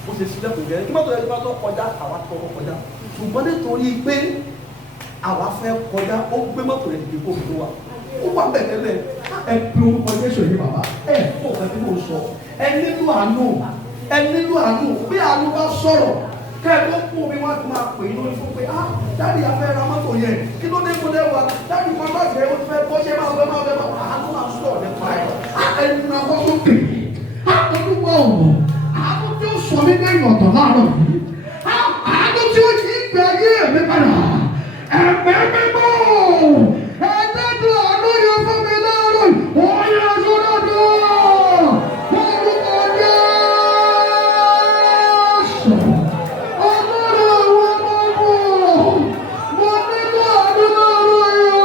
ó ṣe sílẹ̀ kò gẹ́gẹ́ kí mọ́tò yẹn tó kọjá àwa tó kọjá ṣùgbọ́n nítorí pé àwa fẹ́ kọjá ó gbé mọ́tò yẹn dìde kó fi wá ó wà bẹ́ẹ̀ tẹ́lẹ̀ ẹ pe orúkọ Jésù yìí bàbá ẹ fún ọ̀gá tí mo sọ ẹ nílò àánú bí àánú bá sọ̀rọ̀ kẹ́ ẹ tó kú omi wá ti máa pè é lórí fún pé ah dáàdi afẹ́ ra mọ́tò yẹn kí ló dé kó dé wa dáàdi kan bá jẹ́ ó ti fẹ́ bọ́ ṣe máa fẹ́ àánú máa sọ̀rọ̀ nípa ẹ̀ ẹnu náà wọ́n sókè àtọ́dúnwó ọ̀rọ̀ àánú tí ó sọ mí lẹ́yìn ọ̀tọ̀ láàárọ̀ yìí àánú tí ó yí ìgbé ayé mi padà ẹ̀mẹ́ mímọ́ ẹ̀ẹ́dẹ́gbẹ̀ àánú yẹn fún mi láàárọ̀ yìí wọ́n yẹ sọ́dọ̀ dùn orúkọ Jésù Ọlọ́run àwọn ọmọ mo nílò àánú láàárọ̀ yìí.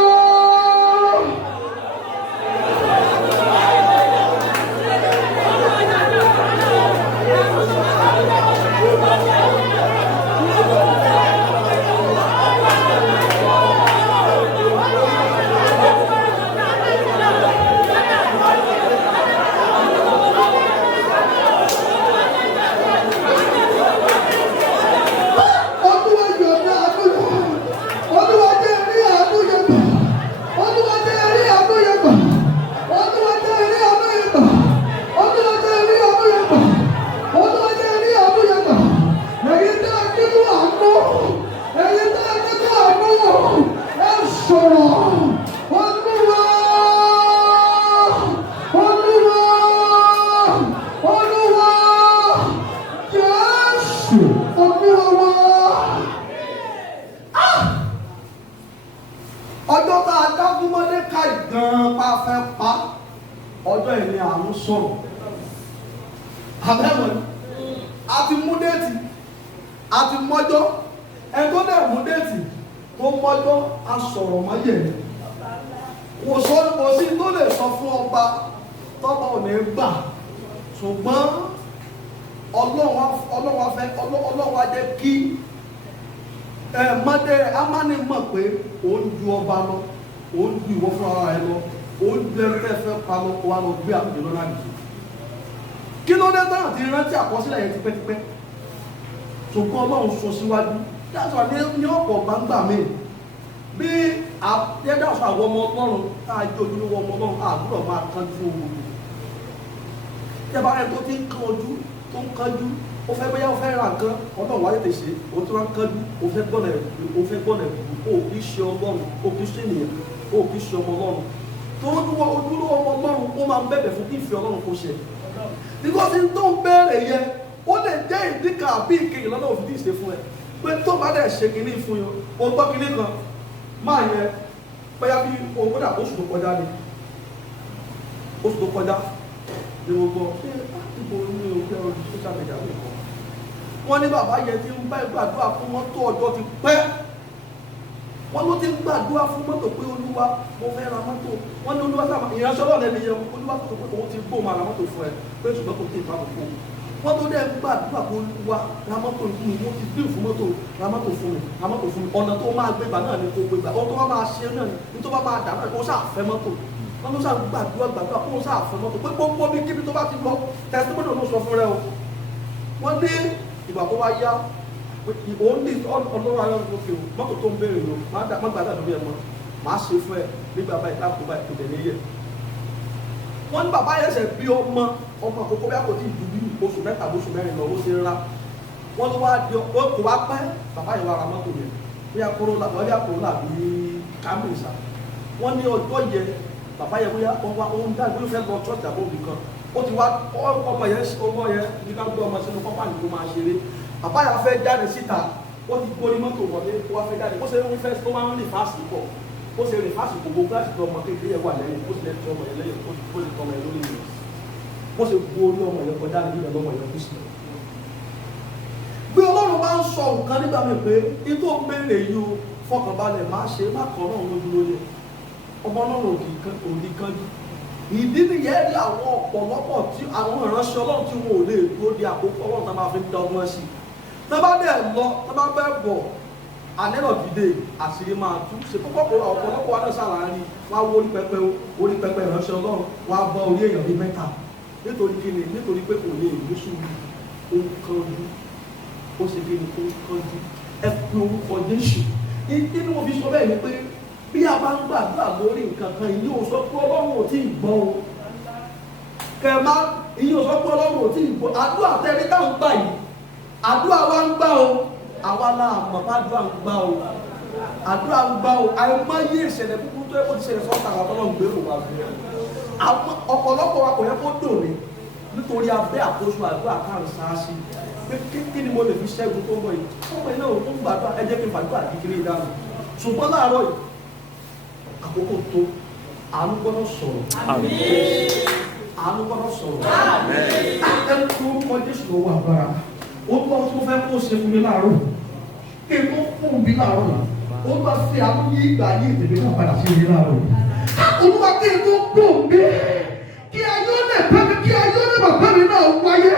Ọjọ́ tá a dá fún Mọ́dékáì gan-an pa fẹ́ pa ọjọ́ ìní àánú sọ̀rọ̀ àbẹ̀wò àti mú déètì àti mọ́jọ́ ẹgbẹ́ náà mú déètì tó mọ́jọ́ a sọ̀rọ̀ mọ́yẹ̀ kò sí tó lè sọ fún ọba tọ́ba ò ní gbà ṣùgbọ́n Ọlọ́run á jẹ́ kí mọ́dé amáni mọ̀ pé òun ju ọba lọ òun ju ìwọ fún ara rẹ lọ òun ju ẹgbẹ́ fẹ́ pa lọ wà lọ gbé àpèjọ lọ́nà àgbèjì kí ló dé tán àti rántí àkọsílẹ̀ yẹn tipẹ́tipẹ́ ṣùgbọ́n Ọlọ́run sọ síwájú dáṣọ ní ọ̀pọ̀ gbangba mi bí dáṣọ àwọn ọmọ Ọlọ́run tá a jẹ́ ojúlówó ọmọ Ọlọ́run àbúrò máa kánjú fún owó tẹ́ bá rẹ̀ tó ti ń kan ojú tó ń kanjú ó fẹ́ bóyá ó fẹ́ ra nǹkan ọlọ́run wáyé tè ṣe ó tí wọ́n ń kanjú ó fẹ́ gbọ́nà ẹ̀bùn ó kì í ṣe ọlọ́run ó kì í ṣe ènìyàn ó kì í ṣe ọmọ ọlọ́run tó ojúlówó ọmọ ọlọ́run ó máa ń bẹ̀bẹ̀ fún kí ìfẹ́ ọlọ́run kó ṣe because tó ń bẹ̀rẹ̀ yẹ ó lè jẹ́ ìdíkà àbí ìkejì lọ́dọ̀ òfin ìṣe fún ẹ pé tó bá dẹ̀ ṣe kinní fún yọ o gbọ́ kinní kan máa yẹ bóyá bí owó dà oṣù tó kọjá ni oṣù tó kọjá ni mo gbọ́ ṣé àtìkò ní ojú ẹ̀rọ social media lè kọ́ wọ́n ní bàbá yẹn ti ń bá gbàdúrà fún mọ́tò ọjọ́ ti pẹ́ wọ́n ló ti ń gbàdúrà fún mọ́tò pé olúwa mo fẹ́ ra mọ́tò wọ́n ní olúwa sábà ìránṣẹ́ ọlọ́run ẹni yẹn olúwa tó pé òun ti gbó máa ra mọ́tò fún ẹ pé ṣùgbọ́n kò tí ì bá kò fún wọ́n tó dẹ́ gbàdúrà pé olúwa ra mọ́tò fún mi mo ti bí fún mọ́tò ra mọ́tò fún mi ra mọ́tò fún mi ọ̀nà tó máa gbé gbà náà ni kò gbé gbà ohun tó bá máa ṣe náà ni tó bá máa dà náà kó ṣàfẹ́ mọ́tò wọ́n ló ṣàgbàdúrà kó ṣàfẹ́ mọ́tò pé gbogbo bí kíbi tó bá ti lọ tẹ̀síwọ́n ló sọ fún rẹ o wọ́n ní ìgbà tó wá yá òun ní ọlọ́run ayọ́ lókè o mọ́tò tó ń béèrè o má gbàdá lórí ẹ̀ mọ́ máa ṣe fún ẹ nígbà báyìí láàpọ̀ báyìí kò dẹ̀ níyẹ. wọ́n ní bàbá yẹn ṣẹ̀ bí ọmọ àkókò bí a kò tí ì ju bí oṣù mẹ́ta oṣù mẹ́rin lọ ó ṣe ńlá wọ́n ló wá di kò wá pẹ́ bàbá yẹn wá ra mọ́tò yẹn bóyá Corolla bí Camry sá wọ́n ní ọjọ́ yẹn bàbá yẹn bóyá òun dá ìgbóyè fẹ́ lọ church àbóbì kan ó ti wá ọmọ yẹn ní ká gbé ọmọ sínú pápá nìkó máa ṣeré bàbá yà fẹ́ jáde síta wọ́n ti gbórí mọ́tò wọlé wọ́n fẹ́ jáde bó ṣe ń fẹ́ tó máa ń rìn fásitì pọ̀ bó ṣe rìn fásitì gbogbo gíláàsì tó ọmọ kékeré yẹn wà lẹ́yìn bó ṣe lè tọ́ ọmọ yẹn lẹ́yìn bó ṣe tọ́ ọmọ yẹn lórí yẹn bó ṣe gbórí ọmọ yẹn kọjá níbi ìlú ọmọ yẹn kú sí. bí ọlọ́run bá ń sọ nǹkan nígbà mi pé itó mẹ́rẹ̀ yìí o fọkànbalẹ̀ má ṣe má kọ́ náà lójú lóye ọmọ náà òdì kanjú ìdí nìyẹn ní àwọn ọ̀pọ̀lọpọ̀ tí àwọn ìránṣẹ́ ọlọ́run tí wọn ò lè dúró di àkókò ọlọ́run tá máa fi ń dọ́gbọ́n sí i tọ́ba dẹ̀ lọ tọ́ba bẹ́ẹ̀ bọ̀ ànẹ́nà dìde àṣírí máa tú ṣe pọ́pọ́ ọ̀pọ̀lọpọ̀ wa náà ṣàlàyé wá wó orí pẹpẹ ìránṣẹ́ ọlọ́run wá bọ́ orí èèyàn bíi mẹ́ta nítorí kíni nítorí pé kò lè ní sùúrù ó ń kánjú ó ṣe kíni ó ń kánjú ẹ pé orúkọ Jésù nínú mo fi sọ bẹ́ẹ̀ ni pé bí a bá ń gbàdúrà lórí nǹkan kan ìyí ò sọ pé ọlọ́run ò tí ì gbọ́ o kẹ̀má ìyí ò sọ pé ọlọ́run ò tí ì gbọ́ àdúrà tẹ́lẹ̀ táwọn gbà yìí àdúrà wa ń gbà o àwa náà mọ̀ bá àdúrà ń gbà o àdúrà ń gbà o àìmọye ìṣẹ̀lẹ̀ kúkú tó yẹ kó ti ṣẹlẹ̀ sọ́ọ̀tà àwọn ọlọ́run gbèrò wa ọ̀pọ̀lọpọ̀ wa kò yẹ kó dòní nítorí abẹ́ àkóso àdúrà káàrin sáásì kí ni mo lè fi ṣẹ́gun tó ń bọ̀ yìí ọmọ iná ò ń gbàdúrà ẹ jẹ́ kí n fàdúrà kékeré ìdáhùn ṣùgbọ́n láàárọ̀ yìí àkókò tó àánú gbọ́dọ̀ sọ̀rọ̀ àánú gbọ́dọ̀ sọ̀rọ̀ ẹnu tó ń kọjú ìṣòro wà bára ó gbọ́ tó fẹ́ kó ṣe fún mi láàárọ̀ kí n tó fún mi láàárọ̀ là ó bá fi àánú yí ìgbà yí ìdèbè náà padà sí mi láàárọ̀ yìí. olúwa kí n tó gbọ́ mi kí ayé ó lè bá mi kí ayé ó lè bàbá mi náà wáyé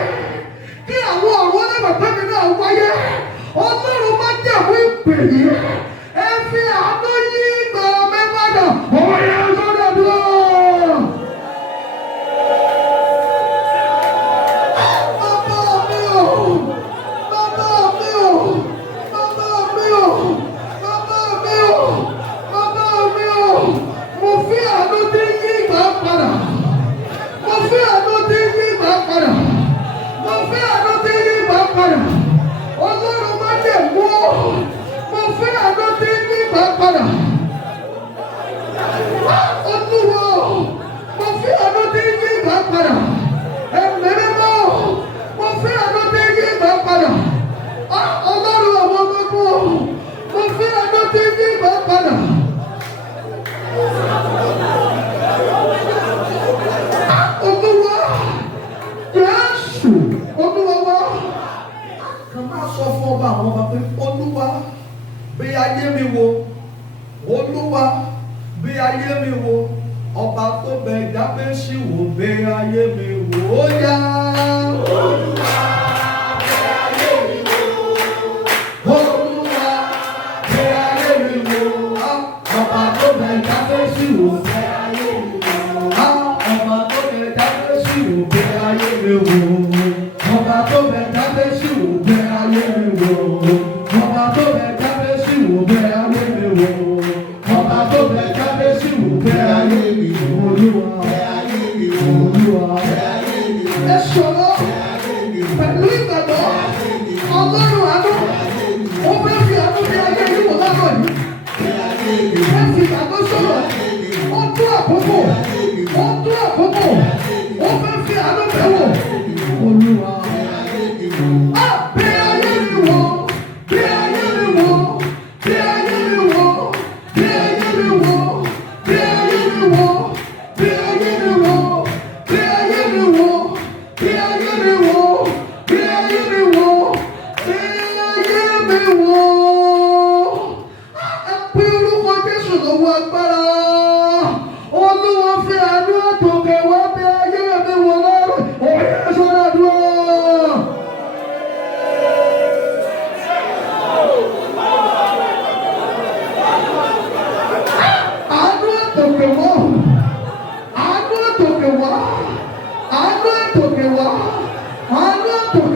kí àwọn ọ̀rọ̀ lè bàbá mi náà wáyé ọlọ́run má jẹ̀mú ìpè yìí ẹ fi àánú yí ìgbà mi padà ọ̀yà sọ́dọ̀ dùn. Ọlọ́run má jẹ̀ mú mo fẹ́ àná tí ní ìgbà padà. Olúwo mo fẹ́ àná tí ní ìgbà padà. Ẹ̀mẹ́rẹ́ mọ́ mo fẹ́ àná tí ní ìgbà padà. Ọlọ́run àwọn ọmọ mo fẹ́ àná tí ní ìgbà padà. Olúwa Jésù Olúwa wá. Kàn máa sọ fún ọba àwọn ọba pé Olúwa bí ayé mi wò, Olúwa bí ayé mi wò, ọba tó bẹ Jábésì wò bí ayé mi wò ó yá. Olúwa bí ayé mi wò, Olúwa bí ayé mi wò, ọba tó bẹ Jábésì wò bí ayé mi wò, ọba tó bẹ Jábésì wò bí ayé mi wò, ọba tó bẹ Jábésì wò bí ayé mi wò, ọba tó bẹ Jábésì wò bí ayé mi wò, ọba tó bẹ Jábésì wò bí ayé mi wò, Olúwa bí ayé mi wò, Olúwa bí ayé mi wò. Ẹ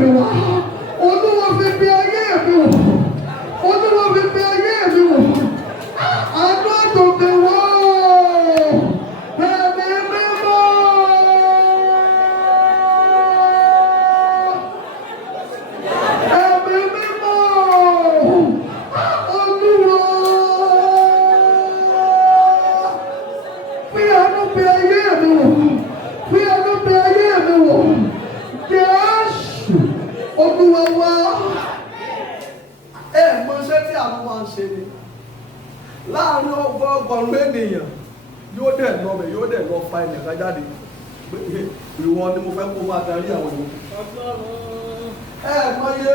mi wá. Olúwa fi bí ayé mi wò. Olúwa fi bí ayé mi wò. Àánú àtòkè wá. Ẹ̀mí mímọ́. Ẹ̀mí mímọ́. Olúwa. Fi àánú bí ayé mi wò. Fi àánú bí ayé mi wò. Jésù. Olúwa wá. Mọ iṣẹ́ tí àwọn máa ń ṣe ni láàrin ọgọ́rùn-ún ènìyàn yóò dẹ̀ lọ bẹ̀ yóò dẹ̀ lọ fa ẹnìkan jáde ìwọ ni mo fẹ́ kó máa darí àwọn ìwọ̀n. Mọye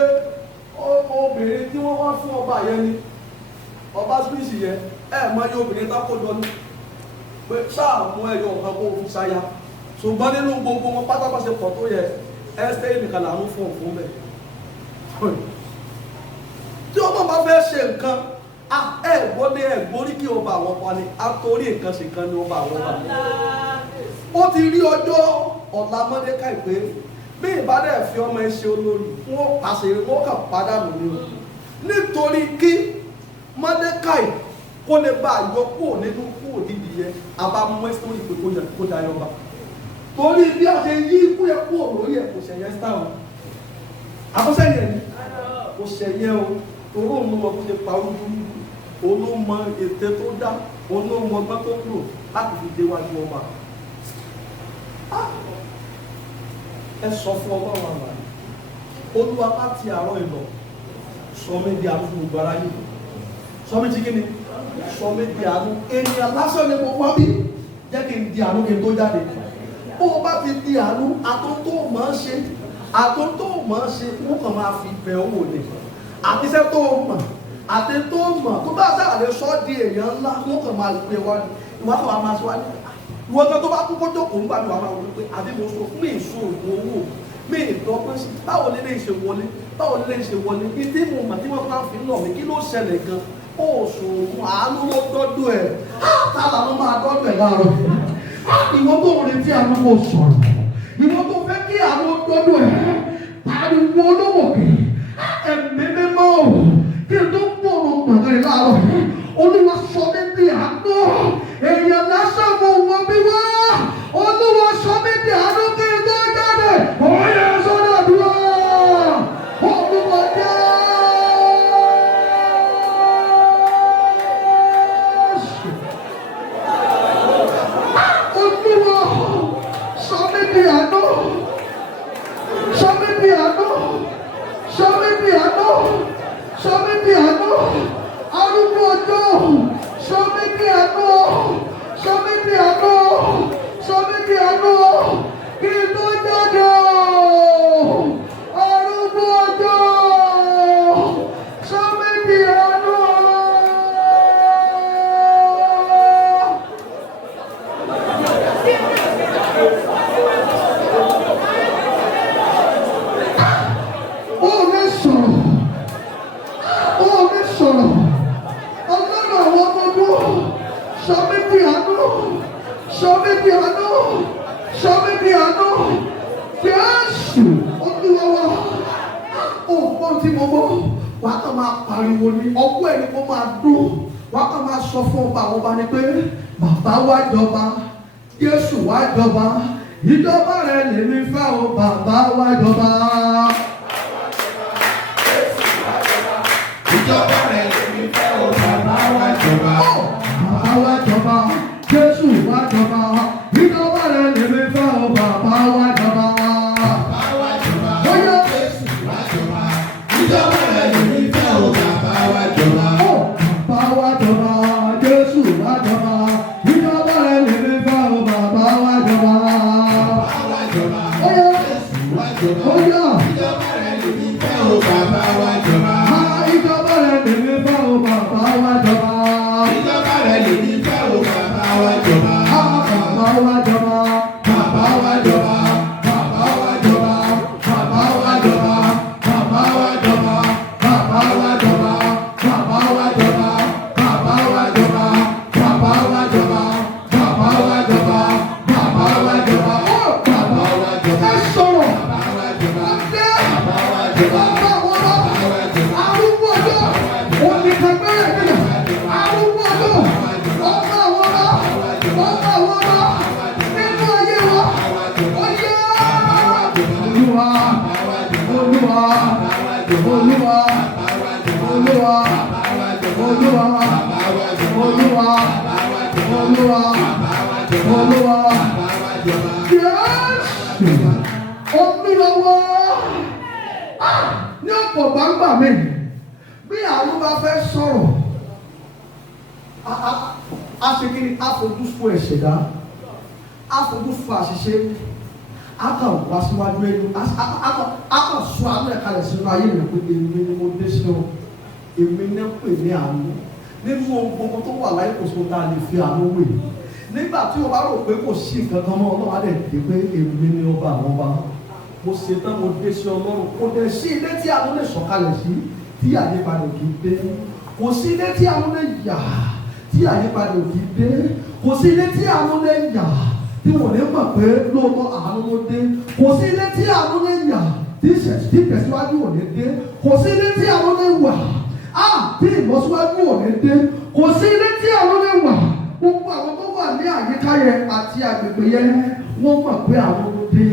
obìnrin tí wọ́n wá fún ọba yẹn ni ọba spíìsì yẹn mọye obìnrin tákòjọ ni pé sáà mú ẹyọ ọ̀kan kó fi ṣáya ṣùgbọ́n nínú gbogbo wọn pátápátá pọ̀ tó yẹ ẹ́sítẹ́ẹ̀lì nìkan làánú fún òfin bẹ́ẹ̀. Tí ọba bá fẹ́ ṣe nǹkan gbọ́dé ẹ̀gbórí kí ọba àwọn ọba ni àtòrí nǹkan ṣe kan ní ọba àwọn ọba ni. Ó ti rí ọjọ́ ọ̀la Mọ́dékáì pé bí ìbádẹ́ fi ọmọ ẹ ṣe olórí wọ́n pàṣẹ wọ́n kàn pàdánù ni o. Nítorí kí Mọ́dékáì kó lè bá àyọ kúrò nínú kúrò nídìí yẹn àbá mú ẹ́sítórì pé kó dayọ̀ ọba. Torí bí a ṣe yí ikú yẹn kúrò lórí ẹ̀ kò ṣẹ̀yẹ sítáwọn. Àkọsẹ́yẹ ni kò ṣẹ̀yẹ o. Torí òun mọ kó ṣe parú òun ló mọ ète tó dá òun ló mọ ọgbọ́n tó kúrò láti fi déwájú ọba. Ẹ sọ fún ọba wa wà Olúwa bá ti àárọ̀ ìlọ sọ mí di àánú fún gbogbo aráyé sọ mí ti kí ni sọ mí di àánú ènìyàn lásán ni mo wá bí jẹ́ kí n di àánú kí n tó jáde. Bó o bá ti di àánú àtúntò máa ń ṣe wọ́n kàn máa fi bẹ̀ owó ni àtisẹ́ tó mọ̀ àti tó mọ̀ tó bá sáà lè sọ di èèyàn ńlá wọ́n kàn máa gbé wá ní ìwọ́n kàn máa sọ wá ní ìwọ́n tó bá kúkú tó kò ń gbàdúrà máa wọlé pé àbí mo sọ fún ìṣòro owó mi ìdọ́gbọ́n sí báwo lè ṣe wọlé ìdí mo mà tí wọ́n máa fi nà mí kí ló ṣẹlẹ̀ gan ó ṣòro àánú ló dọ́dọ̀ ẹ̀ tálà ló máa dọ́dọ̀ ẹ̀ láàárọ̀ ìwọ́n tó rìn tí àánú kò sọ̀rọ̀ ìwọ́n tó fẹ́ kí àánú dọ́dọ̀ ẹ̀ pariwo olówó kì ẹ̀mí mímọ́ kí n tó gbòòrò gbàgbé láàárọ̀ Olúwa sọ mí di àánú èèyàn lásán mo wọ bí wá Olúwa sọ mí di àánú kí n tó jáde òye sọ́dọ̀ àdúrà Olúwa jẹ́ Olúwa sọ mí di àánú sọ mí di àánú. Sọ́mídìánú, arúgbó ọjọ́, sọ́mídìánú, kí n tó jáde arúgbó ọjọ́, sọ́mídìánú. Sọ́mídìánú, Jésù Olúwa wa. Ògbọ́n tí mo mọ̀, wàá kàn máa pariwo ní ọwọ́ ẹni kó máa dún. Wàá kàn máa sọ fún ọba àwọn ọba ni pé bàbá wa jọba, Jésù wa jọba, ìjọba rẹ̀ lèmi fẹ́ o, bàbá wa jọba. Ìjọba rẹ̀ lèmi fẹ́ o, bàbá wa jọba. Bàbá wa jọba, Jésù wa jọba, ìjọba rẹ̀ lèmi fẹ́ o, bàbá wa jọba. Bàbá wa jọba, Jésù wa jọba. Ìjọba rẹ̀ lèmi fẹ́ o, bàbá wa jọba. Bàbá wa jọba, Jésù wa jọba, ìjọba rẹ̀ lèmi fẹ́ o, bàbá wa jọba. Bàbá wa jọba, Jésù wa jọba. Ìjọba rẹ̀ lèmi fẹ́ o, bàbá wa jọba. Ìjọba rẹ̀ lèmi fẹ́ o, bàbá wa jọba. Ìjọba rẹ̀ lèmi fẹ́ o, bàbá wa jọba. Bàbá wa jọba, Bàbá wa jọba, bàbá wa jọba, bàbá wa jọba, bàbá wa jọba, bàbá wa jọba, bàbá wa jọba, bàbá wa jọba, bàbá wa jọba, bàbá wa jọba, bàbá wa jọba, bàbá wa jọba, ẹ sọ̀rọ̀. bàbá wa jọba, bàbá ọba àwọn ọba arúgbó ọjọ́ oníkàgbẹ́rẹ́ ìpínlẹ̀ arúgbó ọjọ́ ọba àwọn ọba ọba àwọn ọba nínú ayé wa ọyá olúwa olúwa olúwa olúwa olúwa olúwa olúwa olúwa olúwa ní ọ̀pọ̀ gbangba mi bí àwọn bá fẹ́ sọ̀rọ̀ aṣèkiri àfojúsùn ẹ̀ṣẹ̀dá àfojúsùn àṣìṣe akàn wá síwájú ẹni akàn sọ àánú ẹ̀ka rẹ̀ sínú ayé rẹ̀ pé èmi ni mo dé sínú èmi ní pè ní àánú nínú ohun gbogbo tó wà láyé kò sóhun tá a lè fi àánú wè nígbà tí o bá rò pé kò sí nǹkan kan mọ́ ọlọ́run á dẹ̀ dé pé èmi ni ọba àwọn ọba mo ṣe tán mo dé sí ọlọ́run kò dẹ̀ sí ilé tí àánú lè sọ̀kalẹ̀ sí tí àyípadà kì í dé kò sí ilé tí àánú lè yà tí àyípadà kì í dé kò sí ilé tí àánú lè yà tí wọ́n lè mọ̀ pé lóòótọ́ àánú ló dé kò sí ilé tí àánú lè yà tí tẹ̀síwájú ò ní dé kò sí ilé tí àánú lè wà tí ìlọsíwájú ò ní dé kò sí ilé tí àánú lè wà gbogbo àwọn tó wà ní àyíká yẹn àti agbègbè yẹn wọ́n mọ̀ pé àwọn ló dé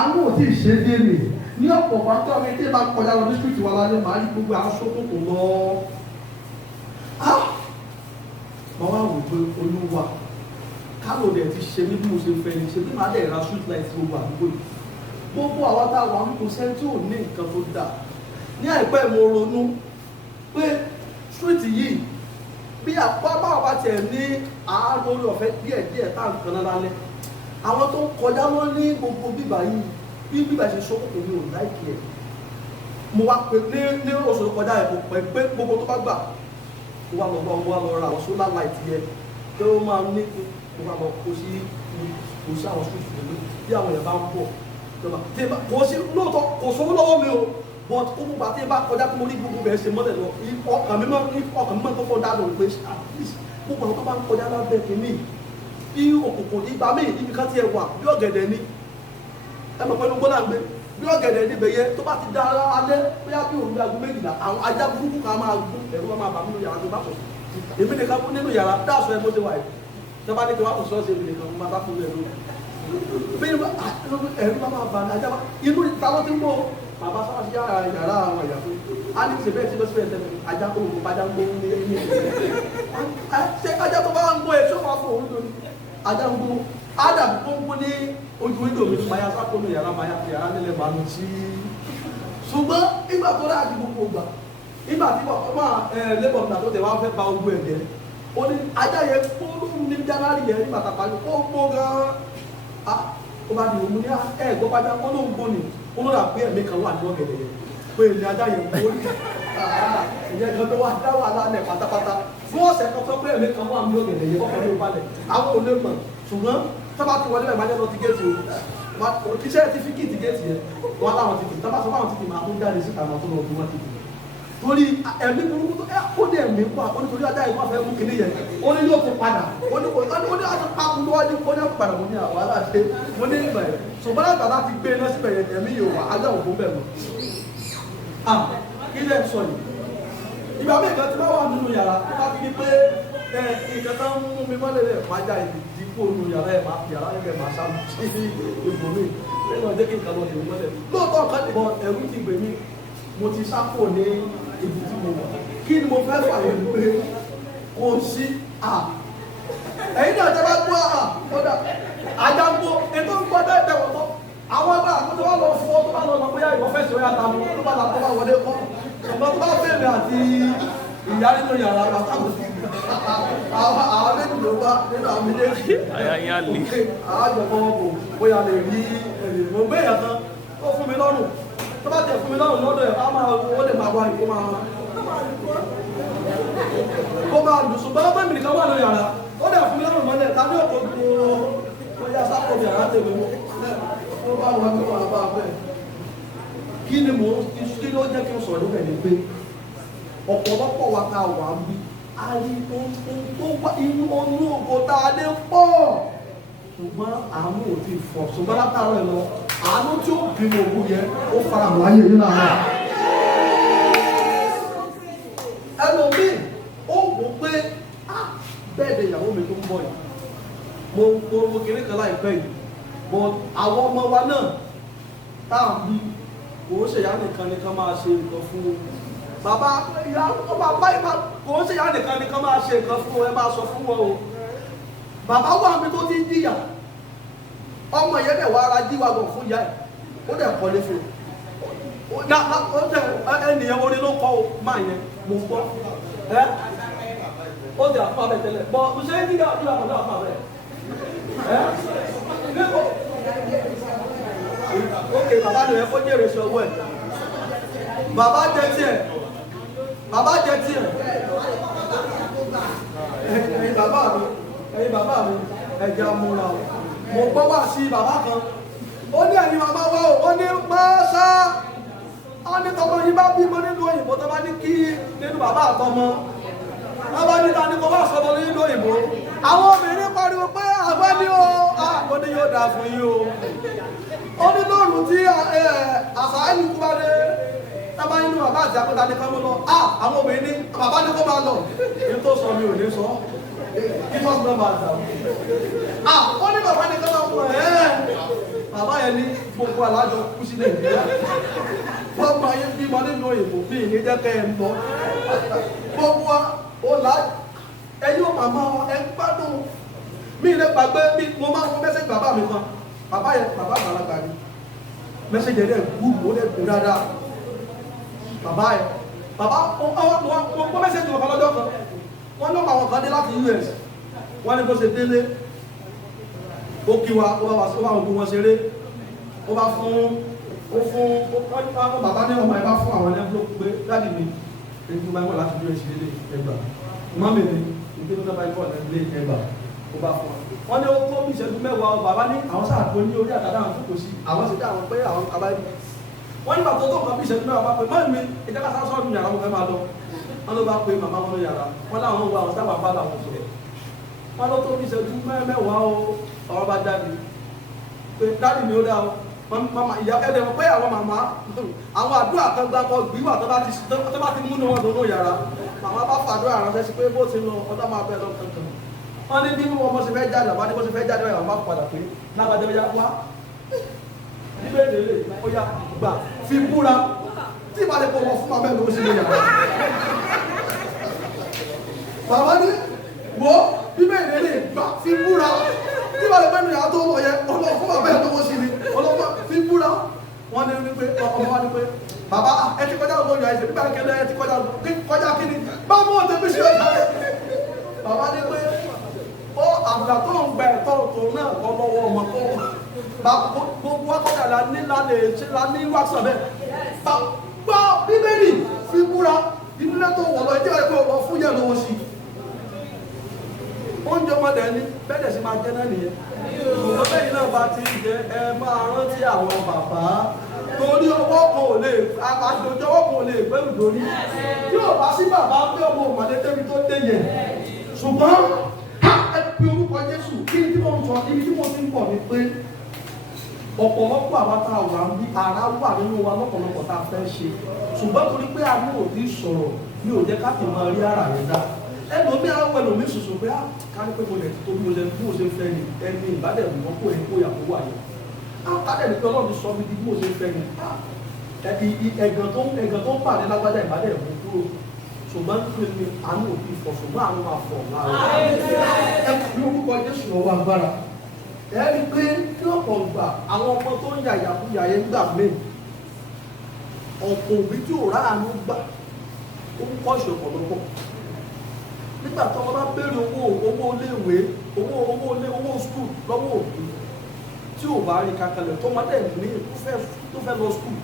àwọn ò tí ì ṣe dé mi ní ọ̀pọ̀ pàtó àwọn ètè bá kọjá lọ ní street wa lálẹ́ màá rí gbogbo aṣọ kòkò lọ. Màá wá wò pé olúwa kálò dẹ̀ ti ṣe mí bí mo ṣe fẹ́ ní ṣe bí màá dẹ̀ ra street light gbogbo àdúgbò yìí. Gbogbo àwa tá a wà ní kò sẹ́ni tí ò ní nǹkan tó dáa. Ní àìpẹ́ mo ronú pé street yìí bí àpábá ọba tiẹ̀ ní àárò orí ọ̀fẹ́ díẹ̀díẹ̀ tá à ń kan náà lálẹ́ àwọn tó ń kọjá wọn ní gbogbo bíbá yìí bí bíbá ṣe sọ́kòkò ní òun láìkí ẹ̀ mo wá pé ní oṣù tó kọjá ẹ̀ mo pẹ̀ pé gbogbo tó bá gbà mo wá lọ ra àwọn solar light yẹn tó máa ní mo wá lọ kó sí àwọn street pẹ̀lú bí àwọn èèyàn bá ń bọ̀ kò sí lóòótọ́ kò sówó lọ́wọ́ mi o but ó gbogbo àti bá kọjá kí mo rí gbogbo bẹ̀rẹ̀ ṣe mọ́lẹ̀ lọ ọkàn mi máa tó fọ́ dáadọ̀ pé at least gbogbo àwọn tó bá ń kọjá lábẹ́ kìíní bí òkùnkùn ìgbà míì níbi kan ti ẹ̀ wà bí ọ̀gẹ̀dẹ̀ ni ẹ mọ̀ pẹ̀lú gbọ́dọ̀ gbé bí ọ̀gẹ̀dẹ̀ níbẹ̀ yẹ tó bá ti da alẹ́ bóyá bí òun bí aago méjìlá àwọn ajá burúkú kan máa gún ẹ̀rọ máa bà nínú yàrá tó bá sọ èmi nìkan fún nínú yàrá dáàsọ ẹ̀ bó ṣe wà yìí tó bá ní kí wọ́n á sọ ṣe èmi nìkan máa bá fún ẹ̀rọ ẹ̀rọ máa bà ní ajá inú ìtawọ́ ti ń bọ̀ bàbá sábà sí yàrá àwọn ẹ̀yà fún a ní ṣe bẹ́ẹ̀ tí lọ́sí bẹ́ẹ̀ tẹ́lẹ̀ ajá tó wù bá já ń gbó ní ṣe ajá tó bá ń gbó ẹ̀ ṣó máa fún òun lórí ajá ń gbó ádàm tó ń gbó ní ojú wíńdò mi máa yá sápò ní yàrá máa yá fi yàrá nílẹ̀ máa lọ sí ṣùgbọ́n ìgbà tó ráàdì gbogbo gbà ìgbà tí ọmọ lébọ̀ nígbà tó tẹ̀ wá fẹ́ ba ogun ẹ̀jẹ̀ ó ní ajá yẹn kó lóhun ní jánárì yẹn ní bàtà pàjọ kó gbó gan-an ó bá di òun ní ẹ̀gbọ́n bá já kó lóhun gbó ni olóra pé ẹ̀mí kan wà ní ọ̀gẹ̀dẹ̀ yẹn pé ilé ajá yẹn kó rí ìyẹn kan tó wá dá wà lálẹ́ pátápátá fún ọ̀sẹ̀ kan sọ pé ẹ̀mí kan wà ní ọ̀gẹ̀dẹ̀ yẹn ọkọ̀ ló balẹ̀ àwọn olè mọ̀ ṣùgbọ́n sábà tí wọlé bẹ̀rẹ̀ máa jẹ́ lọ ti géètì o iṣẹ́ ti fi kíìtì géètì yẹn wọn láwọn ti tì tábà sọ fáwọn ti tì máa tó jáde síta máa tó lọ bí wọ́n ti tì torí ẹ̀mí burúkú tó ó dé ẹ̀mí wà ó nítorí ajá yìí wọ́n fẹ́ mú kinní yẹn ó ní yóò tó padà ó ní àti pápú tó wájú ó ní àpàdà mo ní àwọn aláṣẹ mo ní ìgbà yẹn ṣùgbọ́n àgbà láti gbé iná síbẹ̀ yẹn ẹ̀mí yóò wà ajá òkú bẹ̀ mọ́. kí lè sọ yìí ìgbà mi ìgbà tí wọ́n wà nínú yàrá tó bá fi ní pé nǹkan tó ń mú mi mọ́lẹ̀ lẹ̀ máa já ìdíkò nínú yàrá ẹ̀ máa fi yàrá ẹ̀ máa ṣáà sí ibòmí lẹ́nu ọjọ́ kí nǹkan lọ lè mọ́lẹ̀ lóòótọ́ kan ìbọn ẹ̀rú ti gbè mí mo ti sáfò ní ibi tí mo wà kí ni mo fẹ́ fàyè pé kò sí ẹ̀yin náà jẹ́ bá gbọ́ kódà àjàngbó ètò ń gbọ́ dẹ́ẹ̀dẹ́ wọ́n tó àwọn ẹgbẹ́ àkótó wà lọ fún ọ tó bá lọ lọ bóyá ìwọ fẹ́ sọ̀rọ̀ àtàwọn tó bá lọ tó bá wọlé kọ́ ṣùgbọ́n tó bá bẹ̀rẹ̀ àti ìyá nínú yàrá àtàwọn àwọn méjì ló wá nínú àwọn méjèèjì àjọpọ̀ ọkọ̀ bóyá lè rí mo gbé yàn kan ó fún mi lọ́rùn tó bá tẹ̀ fún mi lọ́rùn lọ́dọ̀ ẹ̀ ó lè máa wá ìkó máa dùn ṣùgbọ́n bẹ́ẹ̀ mi nìkan wà lórí yàrá ó dẹ̀ fún mi lọ́rùn mọ́lẹ̀ tàbí ọkọ̀ tó yá sápò yàrá tẹ̀lé ó bá wà ní wà bá bẹ́ẹ̀ kí ló jẹ́ kí n sọ̀rọ̀ níbẹ̀ ni pé ọ̀pọ̀lọpọ̀ wa ta wà ń bí a rí ohun tó wá inú ọnú ògo tá a lè pọ̀ ṣùgbọ́n àánú ò tí ì fọ̀ ṣùgbọ́n látàrọ̀ ẹ̀ lọ àánú tí ó bímọ ògùn yẹn ó fara hàn láyé yín lára. ẹlòmíì ó wò pé bẹ́ẹ̀ ni ìyàwó mi tó ń bọ̀ yìí mo kéré kan láìpẹ́ yìí mo àwọn ọmọ wa náà táwọn bí kò ń ṣèyá nìkan máa ṣe nǹkan fún un bàbá ìyá bàbá ìbá kò ń ṣèyá nìkan máa ṣe nǹkan fún un ẹ máa sọ fún wọn o bàbá wà mí tó ti ń jìyà ọmọ yẹn dẹ̀ wá ara jíwá bọ̀ fún ìyá ẹ̀ ó dẹ̀ kọ́lé fún un ẹnìyẹn orin ló kọ́ máa yẹn mo gbọ́ ẹ́ ó dẹ̀ àpá bẹ̀ tẹ́lẹ̀ bọ̀ ṣé jíjà ọdún àpá náà àpá bẹ̀ ẹ́ níbo ókè bàbá nìyẹn kó jèrè sí ọwọ́ ẹ̀ bàbá jẹ tiẹ̀ ẹ̀yin bàbá mi ẹ̀jẹ̀ amúra o mo gbọ́ wá sí bàbá kan ó ní ẹ̀yin bàbá wa o ó ní mọ́ṣá á ní tọmọ yín bá bímọ nínú òyìnbó tó bá ní kí nínú bàbá àtọmọ wọ́n bá ní ta ni kò bá sọmọ nínú òyìnbó àwọn obìnrin pariwo pé àgbẹ̀ ni ó ní yóò dáa fún yín o ó ní lóòrùn tí àṣà ẹni kú bá dé tábà nínú bàbá àti àpótá ní kán mú lọ àwọn obìnrin ní bàbá ní kó máa lọ èyí tó sọ mi ò ní sọ kí wọ́n gbọ́ máa dà ó ní bàbá ní kán máa mú bàbá yẹn ní gbogbo alájọ kú sí Nàìjíríà wọ́n máa yẹ bí wọn nínú òyìnbó bí ìyẹn jẹ́ kẹ́ ẹ̀ ń lọ gbogbo wa ó là ẹ̀yin ò màmá wọn ẹ̀ ń gbádùn mí ilé gbàgbé bí mo máa ń fún mẹ́sẹ̀gì bàbá mi kan bàbá yẹn bàbá àgbàlagbà ni mẹ́sẹ̀gì yẹn gbúgbù ó dẹ̀ gùn dáadáa bàbá yẹn bàbá wọ́n mẹ́sẹ̀gì wọn kan lọ́jọ́ kan wọ́n lọ́mọ àwọn kan dé láti US wọ́n ní bó ṣe délé ó kí wa ó bá ògùn wọn ṣeré ó bá fún bàbá ní ọmọ ẹ bá fún àwọn ẹlẹ́gbẹ́ pé dáàdì mi èyí tó bá wọ́n láti US lé ẹgbà mọ́mì mi ìgbé tó bá wọ́n lé ẹgbà ó bá fún wọn ní ó tó bí ìṣẹ́jú mẹ́wàá bàbá ní àwọn sáà tó ní orí àtàdá àwọn tó sí àwọn ṣe dá àwọn pé àwọn abáyé wọ́n ní bàtọ́ tó kàn bí ìṣẹ́jú mẹ́wàá bá pé mọ́mì mi ìjẹ́ká sá sọ́ọ̀dún yàrá mo fẹ́ máa lọ wọ́n ló bá pé màmá wọn ló yàrá wọ́n láwọn ń wá àwọn sábà bá làwọn sọ̀rọ̀ wọ́n ló tó bí ìṣẹ́jú mẹ́wàá o ọ̀rọ̀ bá jáde pé dáàdì mi ó dá o mama ìyá ẹ̀dẹ̀ wọ́n pé àwọn màmá àwọn àdúrà kan gbàgbọ́ gbìwà tó bá ti múnú wọn lónú yàrá màmá bá fàdúrà ránṣẹ́ sí pé bó ti lọ ọjọ́ máa bẹ̀rẹ̀ lọ kankan wọ́n ní bí wọ́n mọ̀ sí fẹ́ jáde àbá ní bó ti fẹ́ jáde wọ́n máa padà pé lábàjẹ́ ya wá níbẹ̀ ìdílé ó yá gbà fi búra tí ìbá lè pọ̀ wọ́n fún abẹ́ lówó sí ilé yàrá màmá ní wo bíbẹ̀ ìdílé gbà fi búra tí ìbá lè pẹ́nu yàrá tó wọ̀ yẹ ọlọ́ fún abẹ́ lówó sí ilé ọlọ́mọ fi búra wọ́n ní wípé ọmọ wa ní pé bàbá ẹ ti kọjá ọmọ ìyá ìṣẹ́ nígbà kẹlẹ́ ẹ ti kọjá kíni bá mú ọ̀tẹ̀ bí sí ọjà rẹ̀ bàbá ní pé ó àgbà tó ń gba ẹ̀tọ́ tó náà kọ́ lọ́wọ́ ọmọ tó gbogbo akọ́jà la ní lálẹ́ ṣe la ní wàásù bẹ́ẹ̀ gbọ́ bíbélì fi búra ìdílé tó wọ̀ lọ ẹjẹ́ rẹ̀ pé ọ̀rọ̀ fún yẹn lọ́wọ́ sí oúnjẹ ọmọdé ní bẹ́ẹ̀ sì máa jẹ́ náà nìyẹn ṣùgbọ́n bẹ́ẹ̀ náà bá ti jẹ ẹ máa rántí àwọn bàbá torí ọwọ́ kan ò lè àjòjọ ọwọ́ kan ò lè gbẹ́rù lórí tí ò bá sí bàbá pé ọmọ òmàdé débi tó dé yẹn ṣùgbọ́n ẹ pe orúkọ Jésù kí ni tí mo ń sọ ibi tí mo ti ń pọ̀ ni pé ọ̀pọ̀lọpọ̀ àwọn tá a wà ń bí ara wà nínú wa lọ́pọ̀lọpọ̀ tá a fẹ́ ṣe ṣùgbọ́n torí pé a ní òbí sọ̀rọ̀ ní òjẹ́ ká fi máa rí ara rẹ̀ dá ẹlòmí àwọn ẹlòmí ṣoṣo pé kárí pé mo lè tó bí mo ṣe fẹ́ ni ẹni ìbádẹ́ ìwọ́n kó ẹni kó yàgò wà yẹn àkàdé ní pé Ọlọ́run sọ mi di bí mo ṣe fẹ́ ni ẹ̀gàn tó ń pàdé lágbájá ìbádẹ́ ìwọ́n kúrò ṣùgbọ́n tó ní àánú òbí fọ̀ ṣùgbọ́n àánú máa fọ̀ lára ẹ fi orúkọ Jésù lọ́wọ́ agbára ẹ rí i pé ní ọ̀pọ̀ ìgbà àwọn ọmọ tó ń yàyàkúyà yẹn gbà mí ọ̀pọ̀ òbí tí ò ráàánú gbà ó ń kọ́ ìṣòro ọ̀pọ̀lọpọ̀ nígbà tó wọn bá béèrè owó iléèwé owó skul lọ́wọ́ òbí tí ò bá rí kankanlẹ̀ tó máa dẹ̀ ní tó fẹ́ lọ skul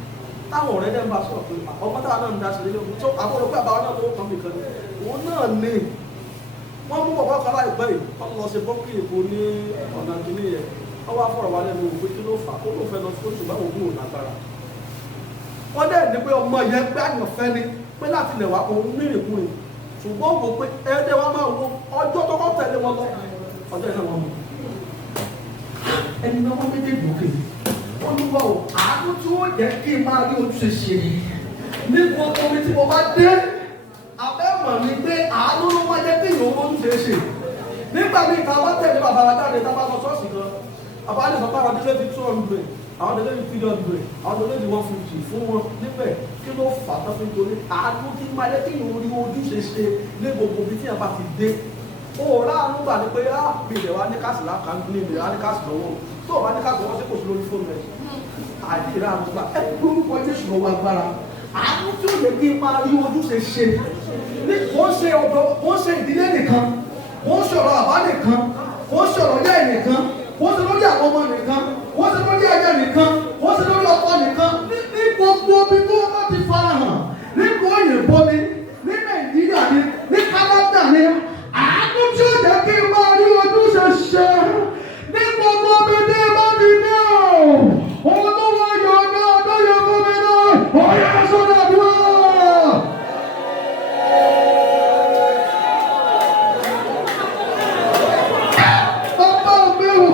táwọn ọ̀rẹ́ dẹ̀ ń bá sọ̀rọ̀ pé ọmọ táwọn náà ń dá sílé lóko tó àbúrò pé àbáwọn náà lówó kan nìkan ni òun náà ní wọ́n mú bàbá kan láìpẹ́ yìí wọ́n lọ sí bọ́kì èkó ní ọ̀nà kìíní yẹn wọ́n wá fọ̀rọ̀ wálé ní òwe kí ló fà ó ló fẹ́ lọ sí oṣù báwo gbóò lágbára wọ́n dẹ̀ ní pé ọmọ yẹn gbé àyànfẹ́ ni pé láti lè wá òun ní ìrìnkúrìn ṣùgbọ́n kò pé ẹ̀ẹ́dẹ́ wa máa wo ọjọ́ tó kọ́ tẹ̀lé wọn lọ ọjọ́ ìnáwó wọn mú ẹni náà wọ́n méjèèjì òkè olúwa ò àánú tí ó jẹ́ kí n máa rí ojúṣe ṣe ní gbogbo omi tí mo bá dé abẹ́mọ̀ ni pé àánú ló máa jẹ́ kí ìyóò ojúṣe ṣe nígbà míì ká wá tẹ̀lé bàbá wa jáde tá a bá lọ ṣọ́ọ̀ṣì kan àbájáde sọ pé àwọn délé fi 200 àwọn délé fi 300 àwọn délé fi 150 fún wọn níbẹ̀ kí ló fà tó fi torí àánú kí máa jẹ́ kí ìyóò rí ojúṣe ṣe ní gbogbo ibi tí a bá ti dé ó ráàánú gbà ní pé bí ilẹ̀ wa ní káàsì lákàá ní ilẹ̀ wa ní káàsì lọ́wọ́ tó o bá ní káàsì lọ́wọ́ sí kò sí lórí fóònù rẹ̀ àdé ráàánú gbà ẹ gbórúkọ Jésù lọ́wọ́ agbára àánú tí ó lè kí n máa rí ojúṣe ṣe ní kò ń ṣe ọ̀dọ́ kò ń ṣe ìdílé nìkan kò ń ṣe ọ̀rọ̀ àbá nìkan kò ń ṣe ọ̀rọ̀ yá ẹ̀ nìkan kò ń ṣe lórí àwọn ọmọ nìkan kò ń ṣe lórí ẹ̀jẹ̀ nìkan kò ń ṣe lórí ọkọ nìkan ní gbogbo ibi tó bá ti farahàn nílùú òyìnbó ni ní Nàìjíríà ni ní Canada ni àánú tí ó jẹ́ kí n máa rí ojúṣe ṣe ní gbogbo ibi tí bá ti dé o olúwa yọ̀ọ̀dá ọdún yẹn fún mi náà ọ̀yà sọ́dọ̀ àdúrà. Bàbá mi ò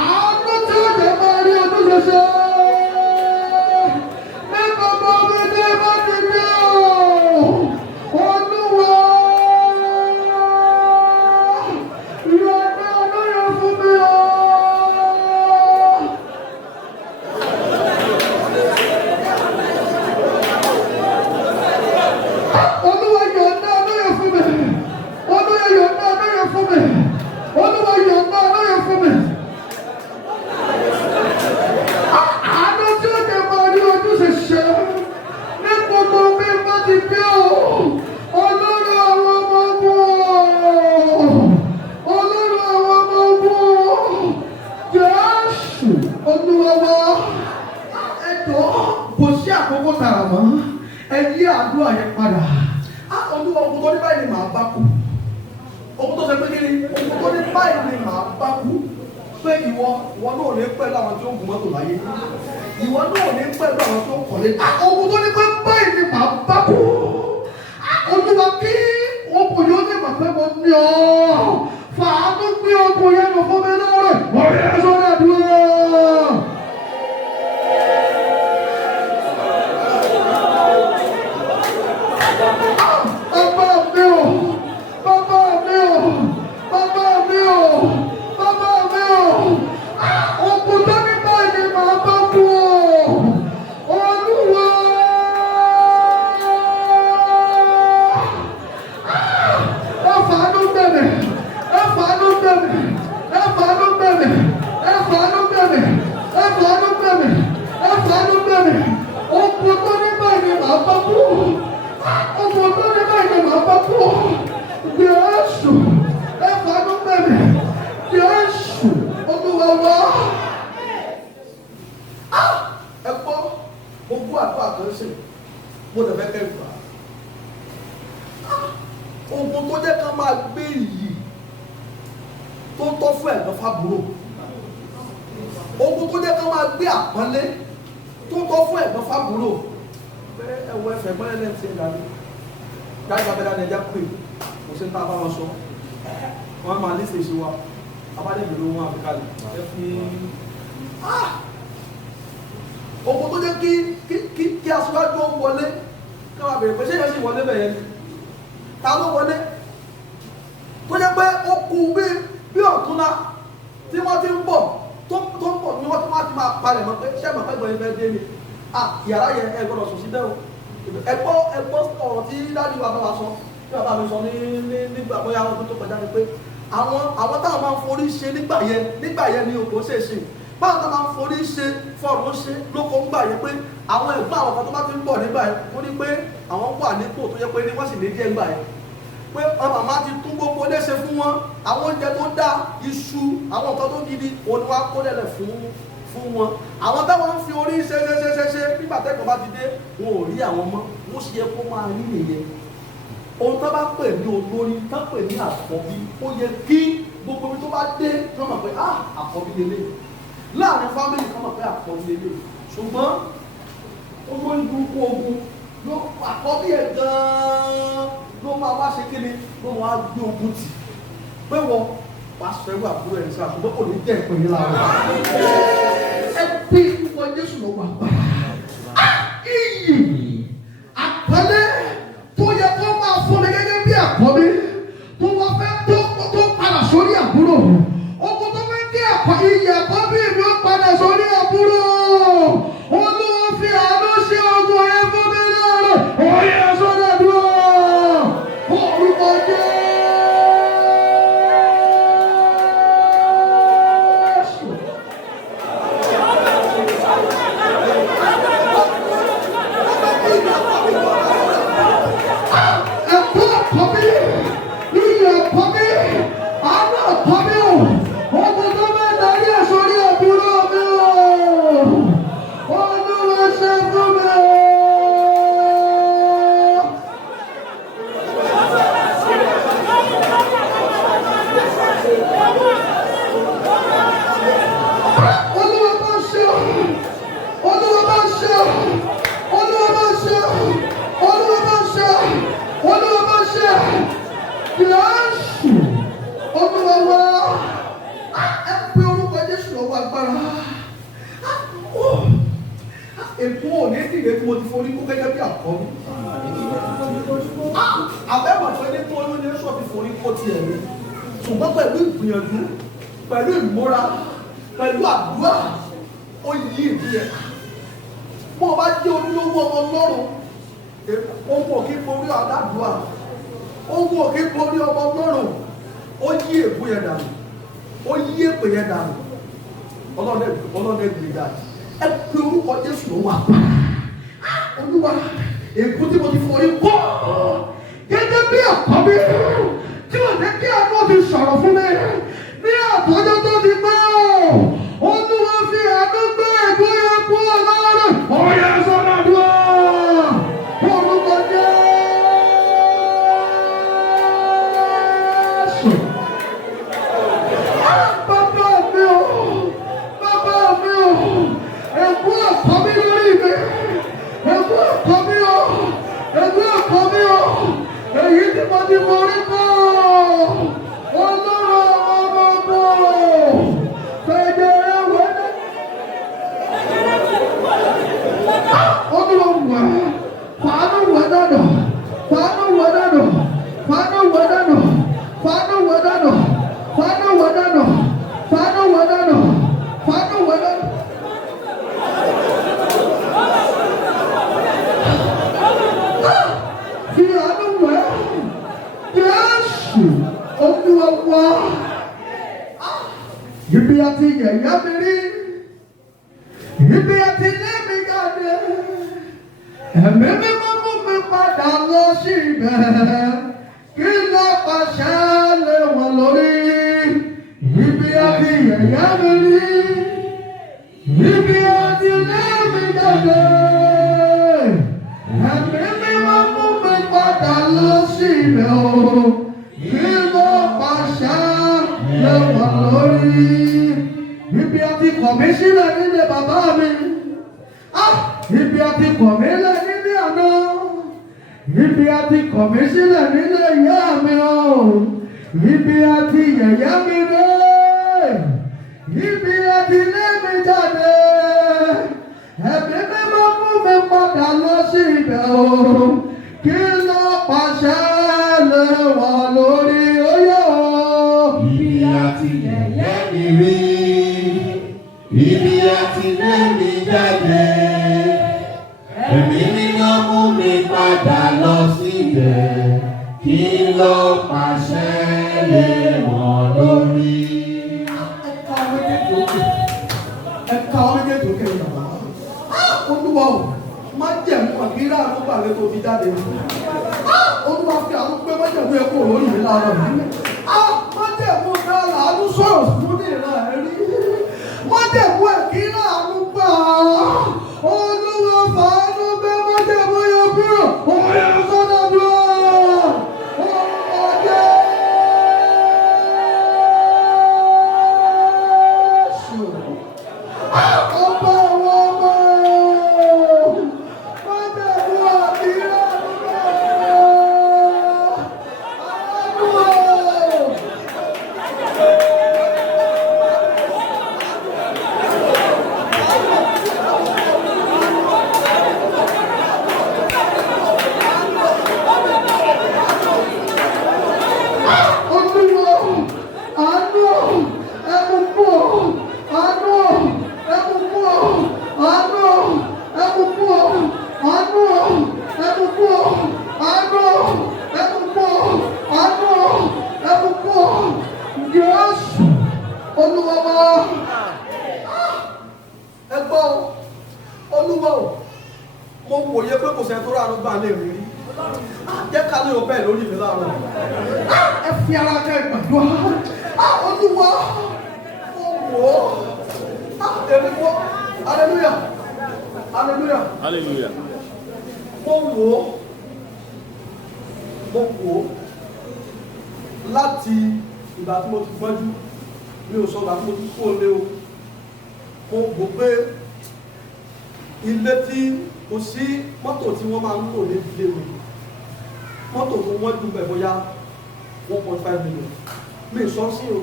àánú tí ó jẹ́ máa rí ojúṣe ṣe ní gbogbo ibi tí bá ti dé o olúwa. Ogun tó jẹ́ kí aṣíwájú ó wọlé kí wọ́n bèèrè pé ṣé yẹn sì wọlé bẹ̀yẹn ta ló wọlé tó jẹ́ pé ó kú bí ọ̀túnla tí wọ́n ti ń bọ̀ tó ń bọ̀ ni wọ́n ti máa palẹ̀ mọ́ pé ṣé màpẹ́ gbọ́n ibẹ̀ dé ni yàrá yẹn ẹ gbọ́dọ̀ sùn sí bẹ́ẹ̀ o ẹgbọ́ ọ̀rọ̀ tí dájú bàbá wa sọ tí bàbá mi sọ nígbà bóyá ọdún tó kọjá ni pé àwọn táwọn máa ń forí ṣe nígbà yẹn ni òkò ṣe ṣe báwọn tó máa ń forí ṣe fọ́ọ̀rọ̀ ṣe lóko ń gbà yẹn pé àwọn ẹ̀gbọ́n àwọn kan tó bá ti ń bọ̀ nígbà yẹn ó ní pé àwọn wà nípò tó yẹ pé ní wọ́n sì lè díẹ̀ gbà yẹn pé màmá ti tún gbogbo léṣe fún wọn àwọn oúnjẹ tó dá iṣu àwọn nǹkan tó gidi òun ni wọ́n á kó lẹ̀lẹ̀ fún wọn àwọn táwọn ń fi orí ṣe nígbà tẹ́kọ̀ọ́ bá ti dé wọn ò rí àwọn mọ́ wọ́n ṣe yẹ kó máa rí nìyẹn ohun tó bá pè ní olórí tó pè ní àkọ́bí ó yẹ kí gbogbo ibi tó bá dé tó mọ̀ pé àkọ́bí lélẹ̀ láàrin fámìlì kan mọ̀ pé àkọ́bí lélẹ̀ ṣùgbọ́n olórí burúkú ogun ló àkọ́bí ẹ̀ gan-an ló máa wá ṣe kíni ló máa gbé ogun tì pé wọ́n wá sọ ẹgbẹ́ àbúrò ẹ̀ sáà ṣùgbọ́n kò ní jẹ́ ìpín ní láàrin ẹ bí Jésù ló wà gbà. Iyì àpẹẹrẹ tó yẹ kó máa fún mi gẹ́gẹ́ bí àkọ́bí tó wọ́n fẹ́ tó padà sórí àbúrò. Ogun tó fẹ́ kí iyì àkọ́bí mi ó padà sórí àbúrò. Olúwa fi àánú ṣe ogun ẹ fún mi lọ́rọ̀. Oyè sọ́dọ̀ dúró. Orúkọ Jésù. Èkó ní ìdílé tí mo ti forí kó gẹ́gẹ́ bí àkọ́bí. Àbẹ̀wò tó ní kó ló ní sọ́ọ̀tì forí kó tiẹ̀ rí. Ṣùgbọ́n pẹ̀lú ìgbìyànjú, pẹ̀lú ìmúra, pẹ̀lú àdúrà, ó yí ìdílé. Bó o bá jẹ́ olówó ọmọ Ọlọ́run, ohun òkè borí àdádùá, ohun òkè borí ọmọ Ọlọ́run, ó yí èkó yẹn dànù, ó yí èpè yẹn dànù. Ọlọ́run ẹ̀gbìn dànù. Ẹ pe orúkọ Jésù ló wà. Olúwa èkó tí mo ti forí kọ́ gẹ́gẹ́ bí àkọ́bí tí wọ́n jẹ́ kí àánú ti sọ̀rọ̀ fún mi ní àtọ́jọ́ tó ti pẹ́ ọ́. Olúwa fi àánú gbé èkó yẹn kú ọlọ́run. Oyè sọ́dọ̀ dúró. Orúkọ Jésù. Bàbá mi ò. Èkó àkọ́bí lórí mi. Èkó àkọ́bí o. Èkó àkọ́bí o. Èyí tí mo ti forí kọ́. Ọlọ́run ọmọ fẹ̀jẹ̀ rẹ̀ wẹ́lẹ́. Ọdún wẹ̀. Fàánù wẹ̀ dànù. Fàánù wẹ̀ dànù. Fàánù wẹ̀ dànù. Fàánù wẹ̀ dànù. Fàánù wẹ̀ dànù. Fàánù wẹ̀ dànù. Fàánù wẹ̀ dànù. Olúwa wá ibi àti yẹ̀yẹ́ mi rí, ibi àti lé mi jáde, ẹ̀mí mímọ́ mú mi padà lọ sí ibẹ̀, kí ló pàṣẹ lé wọn lórí. Ibi àti yẹ̀yẹ́ mi rí, ibi àti lé mi jáde, ẹ̀mí mímọ́ mú mi padà lọ sí ibẹ̀ o. Lẹ́wọ̀n lórí ibi àti kọ̀mí sílẹ̀ nílé bàbá mi. Ibi àti kọ̀mí lẹ̀ nílé àná. Ibi àti kọ̀mí sílẹ̀ nílé ìyá mi o. Ibi àti yẹ̀yẹ́ mi rẹ̀. Ibi àti lé mi jáde. Ẹ̀mí mímọ́ mú mi padà lọ sí ibẹ̀ o. Kí ló pàṣẹ lẹ́wọ̀n lórí oyè o. Ibi àti yẹ̀yẹ́ mi rí, ibi àti lé mi jáde, ẹ̀mí mímọ́ mú mi padà lọ síbẹ̀, kí ló pàṣẹ lé wọn lórí. Ẹ̀ka ọmọ méjèèjì òkè bàbá. Olúwa o, má jẹ̀mú àkírá àkókò àlẹ́ tó fi jáde. Olúwa fi àwọn pé má jẹ̀mú ẹ̀kọ́ òórùn mi láàárọ̀ yìí. Májẹ̀mú náà làánú sọ̀rọ̀ fún ní ìran ẹ̀rí. Májẹ̀mú ẹ̀kí láàánú gbà. Olúwa fàánú gbé májẹ̀mú yẹn kúrò. Oyè sọ́dọ̀ dúró. Orúkọ Jésù. Ọba àwọn ọmọ. Májẹ̀mú ẹ̀kí láàánú gbà. pé kò sẹ́ni tó rà ló gbà lè rí rí. Jẹ́ ká lóyún bẹ́ẹ̀ lórí mi láàárọ̀. Ẹ fi ara jẹ́ ìgbàdúrà. Olúwa mo wò ó. Èmi wò hallelujah hallelujah. Hallelujah. Mo wò ó láti ìgbà tí mo ti gbọ́njú mi ò sọ ìgbà tí mo ti kú olé o. Mo wò pé ilé tí kò sí mọ́tò tí wọ́n máa ń lò ní ilé mi mọ́tò tó wọ́n ju bẹ̀ bóyá 1.5 million mi sọ sí o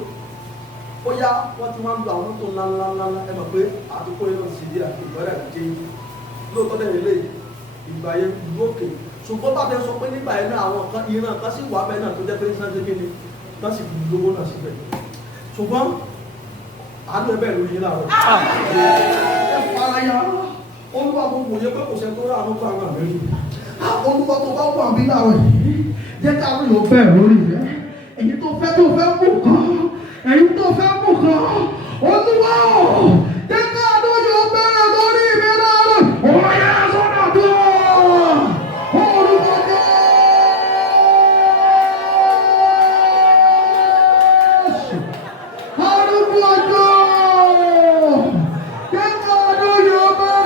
bóyá wọ́n ti máa ń lo àwọn mọ́tò ńláńláńlá ẹ mọ̀ pé àdúgbò yẹn náà ti ṣèdí àti ìgbọ́dọ̀ àti jẹ́ lóòótọ́ dẹ̀ lélẹ̀ ìgbà yẹn ìlú òkè ṣùgbọ́n bá fẹ́ sọ pé nígbà yẹn náà àwọn kan ìran kan sì wà bẹ́ẹ̀ náà tó jẹ́ pé sáńté kéde náà sì fi lówó náà síbẹ̀ ṣùgbọ́n àánú ẹ bẹ́ẹ̀ lórí yín láàárọ̀ ẹ fara ya olúwa mo wòye pé kò sẹ́ni tó rà àwọn kan àmì rí olúwa tó bá wà mí láàárọ̀ yìí jẹ́ ká rí o bẹ́ẹ̀ lórí rẹ̀ èyí tó fẹ́ mú kan èyí tó fẹ́ mú kan olúwa jẹ́ ká rí o bẹ́ẹ̀ lórí mi láàárọ̀ òye sọ́nà tó olúwa jẹ́ arúgbó ọjọ́ jẹ́ ká rí o bẹ́ẹ̀.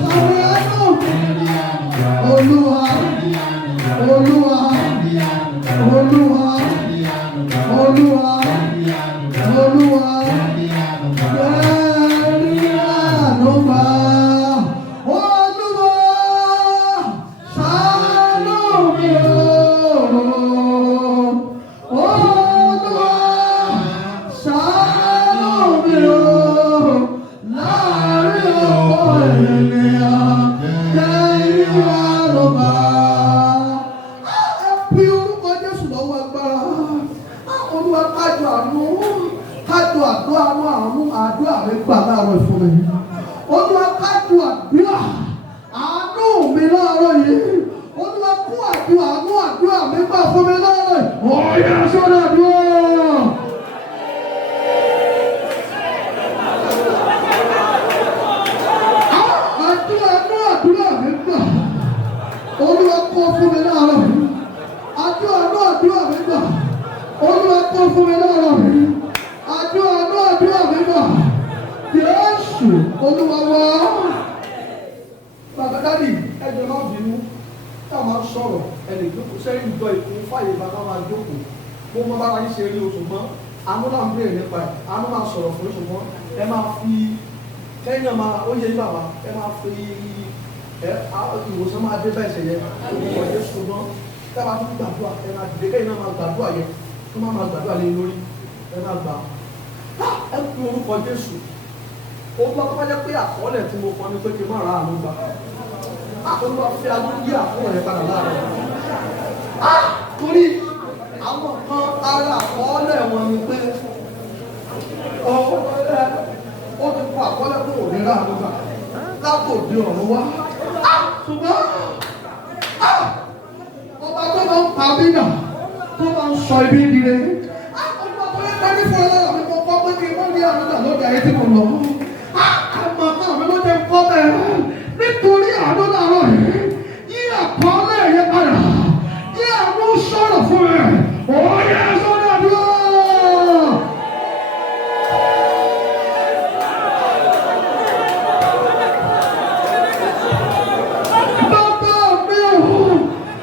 Sorry, fún mi lọ́rẹ̀ ọ̀yà sọ́dọ̀ dúró. Àdúrà mi gbà. Olúwa kọ́ fún mi láàárọ̀ yìí. Àdúrà mi gbà. Olúwa kọ́ fún mi láàárọ̀ yìí. Àdúrà mi gbà. Jésù Olúwa wá. Bàbá dádì ẹjọ́ náà bínú. Tá a máa sọ̀rọ̀ ẹnì jókòó sẹ́yìn ìjọ ìkún fàyè bàbá máa jókòó. Mo mọ bára yín ṣe rí oṣù mọ́. Àánú náà ń bèèrè nípa ẹ̀. Àánú máa sọ̀rọ̀ fún oṣù mọ́. Ẹ máa fi kẹ́yìn máa ó yẹ bàbá. Ẹ máa fi ìwòsàn máa dé bẹ́ẹ̀ ṣe yẹ. Olùkọ́ yẹ ṣùgbọ́n ká bá tún gbàdúrà. Ẹ máa dìde kẹ́yìn náà máa gbàdúrà yẹ. Tó máa gbàdúrà lé lórí. Ẹ máa gbà. Ẹ kú orúkọ Jésù. Ó gbọ́ tó bá jẹ́ pé àkọọ́lẹ̀ tí mo kọ́ ni pé kí n má ra àánú gbà. Olúwa fi agbóhùn yí àkọọ́lẹ̀ rẹ̀ padà láàárọ̀. Torí àwọn kan ara àkọọ́lẹ̀ wọn ni pé ó ti kọ àkọọ́lẹ̀ pé òní ra àánú gbà látòdì ọ̀run wá. Ṣùgbọ́n ọba tó máa ń pa bínà tó máa ń sọ ibi dire. Ọba tó yẹ ká ní fún ọlọ́run mi kọ́ pé kí n má ní àánú gbà lóde ayé tí mo lọ. Àmọ́ náà mi ló jẹ́ kọ́ bẹ́ẹ̀ nítorí àánú làárọ̀ yìí yí àkọọ́lẹ̀ yẹn padà yí àánú sọ̀rọ̀ fún ẹ òye sọ̀rọ̀ dúró. Bàbá mi ò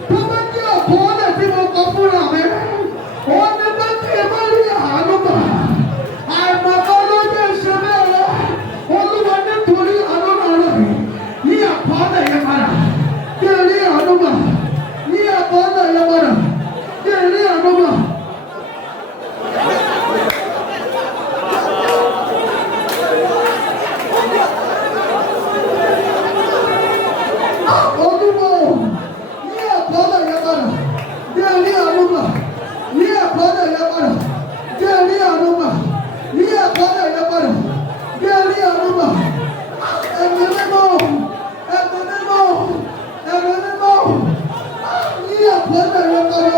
bàbá jẹ́ àkọọ́lẹ̀ tí mo kọ fúnra mi ó ní bá kí ẹ má rí àánú gbà àìmọ̀kan ló jẹ́ ìṣẹ̀lẹ̀ rẹ̀ Olúwa nítorí àánú làárọ̀ yìí yí àkọọ́lẹ̀ yẹn padà kí ẹ rí àánú gbà yí àkọọ́lẹ̀ yẹn padà kí ẹ rí àánú gbà. Olúwa yí àkọọ́lẹ̀ yẹn padà kí ẹ rí àánú gbà yí àkọọ́lẹ̀ yẹn padà kí ẹ rí àánú gbà yí àkọọ́lẹ̀ yẹn padà kí ẹ rí àánú gbà. Ẹ̀mí mímọ́ ẹ̀mí mímọ́ ẹ̀mí mímọ́ yí àkọọ́lẹ̀ yẹn padà.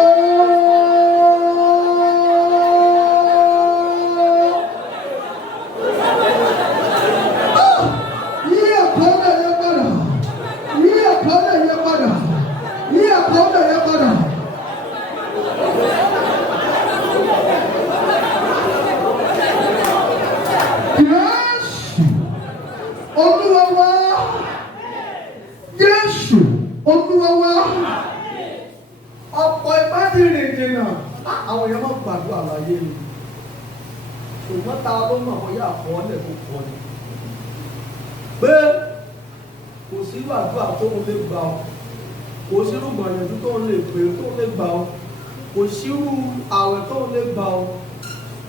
Yí àkọọ́lẹ̀ yẹn padà yí àkọọ́lẹ̀ yẹn padà yí àkọọ́lẹ̀ yẹn padà. Olúwa wá Jésù Olúwa wá ọ̀pọ̀ ìbádìrín dènà àwọn èèyàn máa ń gbàdúrà láyé ni ṣùgbọ́n ta ló mọ̀ bóyá àkọọ́lẹ̀ tó kọ́ ni pé kò sí gbàdúrà tó ń lè gbà ọ́ kò sí irú gbọ̀nyẹ̀dú tó ń lè pè tó ń lè gbà ọ́ kò sí irú àwẹ̀ tó ń lè gbà ọ́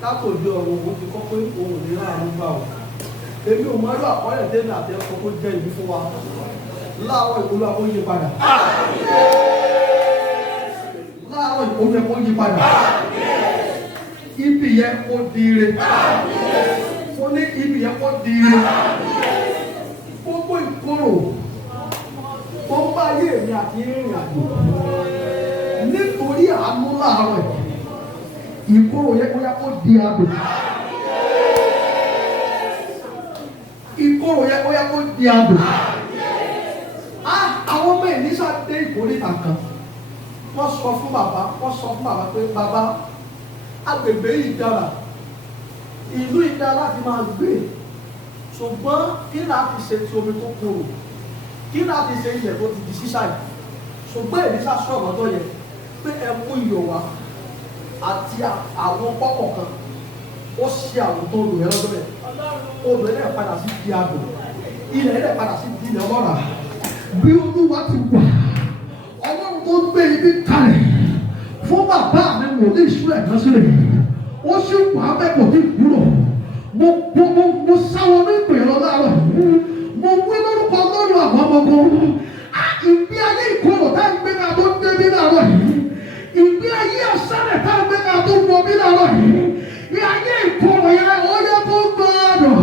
látòdì ọ̀run òun ti kọ́ pé òun ò ní ráàánú gbà ọ́. Èmi ò mọ irú àkọọ́lẹ̀ tẹ́lẹ̀ àti ẹ̀kọ́ tó jẹ́ ìlú fún wa láàárọ̀ ìkólú àpò yí padà. Láàárọ̀ ìkólú ẹ̀kọ́ yí padà. Ibi yẹn kó di ire. Mo ní ibi yẹn kó di ire. Gbogbo ìkorò tó ń bá ayé mi àti ìrìn àjò nítorí àánú láàárọ̀ ìkorò yẹn kó yá kó di adùn. Ìkorò yẹ kó yẹ kó di adùn. Àwọn ọmọ Èlíṣà dé ìkórìtà kan. Wọ́n sọ fún bàbá pé bàbá agbègbè yìí dára. Ìlú yìí dára láti máa gbé. Ṣùgbọ́n kí láti ṣe ti omi tó korò? Kí láti ṣe ilẹ̀ tó ti di ṣíṣá yìí? Ṣùgbọ́n Èlíṣà sọ̀rọ̀ lọ́dọ̀ yẹn pé ẹ mú iyọ̀ wá àti àwọn pọ́pọ̀ kan. Ó ṣe àwọn tó lò yẹn lọ́dọ̀ yẹn. Odò yẹn padà sí di adùn, ilẹ̀ yẹn padà sí di ilẹ̀ ọlọ́rà. Bí Olúwa ti wà, Ọlọ́run tó gbé ibi kalẹ̀ fún bàbá mi wò ní ìṣúra ẹ̀kan sílẹ̀. Ó sì wà á bẹ́ẹ̀ kò tí ì kúrò. Mo sáwọn ní ìpè lọ láàárọ̀. Mo wí lórúkọ lọ́rùn àwọn ọmọkùnrin. Ìgbé ayé ìkorò tá a gbé ká tó débí láàárọ̀ yìí. Ìgbé ayé ọ̀sánẹ̀ tá a gbé ká tó wọ bí láàárọ̀ yìí. Ní ayé ìkorò yẹn, ó yẹ kó gbọ́dọ̀.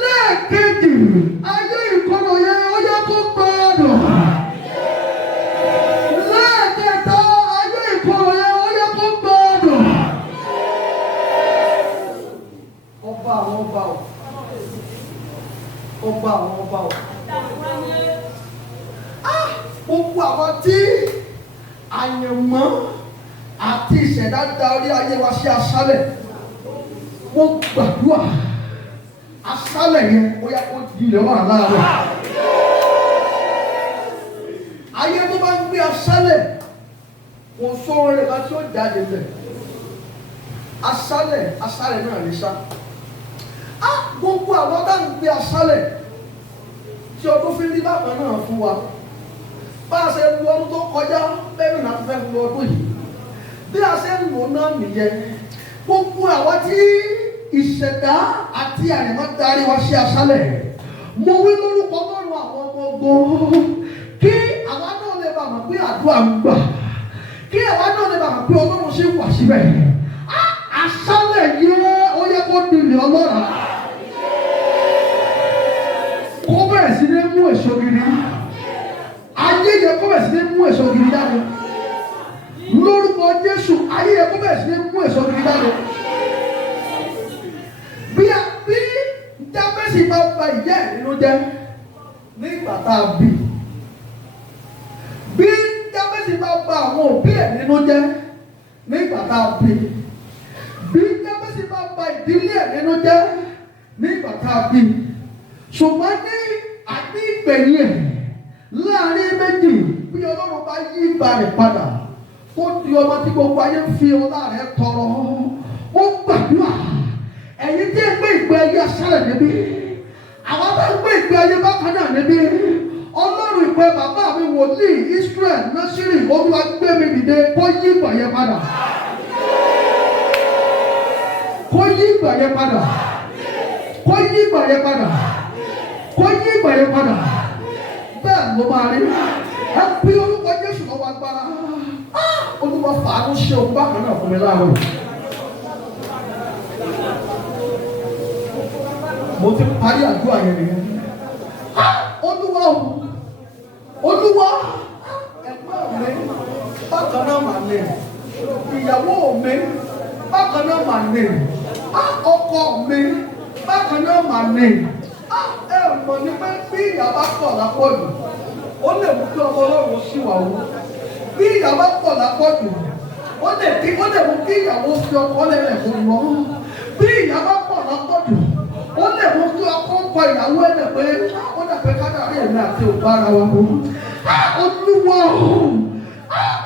Lẹ́ẹ̀kejì, ayé ìkorò yẹn, ó yẹ kó gbọ́dọ̀. ọba àwọn ọba ò. Gbogbo àwọn tí àyànmọ́ àti ìṣẹ̀dá darí ayé wa sí aṣálẹ̀, wọ́n gbàdúrà aṣálẹ̀ yẹn ó yá kó di ilẹ̀ wà láàárọ̀. Ayé tó bá ń gbé aṣálẹ̀ kò sóhun rẹ̀ láti ó jáde bẹ̀. Aṣálẹ̀ náà ní sá. Gbogbo àwọn bá ń gbé aṣálẹ̀ tí ọdún fi ní bàbá náà fún wa. Bá a ṣe ń wo ọdún tó kọjá bẹ́ẹ̀ náà fẹ́ wo ọdún yìí. Bí a ṣe ń wò náà nìyẹn. Gbogbo àwọn tí ìṣẹ̀dá àti àyànmọ́ darí wa sí aṣálẹ̀. Mo wí lórúkọ lọ́rùn àwọn ọmọ ogun kí àwa náà lè bá mọ̀ pé àdúrà ń gbà. Kí àwa náà lè bá mọ̀ pé Ọlọ́run ṣe wà síbẹ̀. Aṣálẹ̀ yẹ ó yẹ kó dilẹ̀ ọlọ́run. Kó bẹ̀rẹ̀ sí ní mú èso gidi. Ayé yẹ kó bẹ̀rẹ̀ sí ní mú èso gidi jáde. Lórúkọ Jésù, ayé yẹ kó bẹ̀rẹ̀ sí ní mú èso gidi jáde. Bí Jábésì bá ba ìyá ẹ̀ nínú jẹ́ nígbà tá a bí. Bí Jábésì bá ba àwọn òbí ẹ̀ nínú jẹ́ nígbà tá a bí. Bí Jábésì bá ba ìdílé ẹ̀ nínú jẹ́ nígbà tá a bí. Ṣùgbọ́n ní ìgbẹ̀yìn ẹ̀ láàrin méjì bí Ọlọ́run bá yí ìgbà rẹ̀ padà tó di ọmọ tí gbogbo ayé fi ọlá rẹ̀ tọrọ, ó gbàdúrà ẹ̀yin tí ẹ gbé ìgbé ayé aṣálẹ̀ níbí, àwọn bá gbé ìgbé ayé bákan náà níbí. Ọlọ́run ìpè bàbá mi wòlíì Israel Násírì Olúwa gbé mi dìde kó yí ìgbà yẹn padà. Kó yí ìgbà yẹn padà. Kó yí ìgbà yẹn padà. Kó yí ìgbà yẹn padà. Bẹ́ẹ̀ ló máa rí. Ẹ bí orúkọ Jésù lọ́wọ́ agbára. Olúwa fàánú ṣe òun bákan náà fún mi láàárọ̀. Mo ti parí àdúrà yẹn nìyẹn. Olúwa ẹ̀gbọ́n mi bákan náà mà ní. Ìyàwó mi bákan náà mà ní. Ọkọ mi bákan náà mà ní. Ẹ mọ̀ ní pé bí ìyá bá pọ̀ lápọ̀jù, ó lè mú kí ọmọ Ọlọ́run ṣì wà wú. Bí ìyá bá pọ̀ lápọ̀jù, ó lè mú kí ìyàwó fi ọkọ lẹ́lẹ̀ fún wọn. Bí ìyá bá pọ̀ lápọ̀jù, ó lè mú kí ọkọ ń kọ ìyàwó ẹ̀ pé ó dàbí kádàrí èmi àti òbá ara wa mú.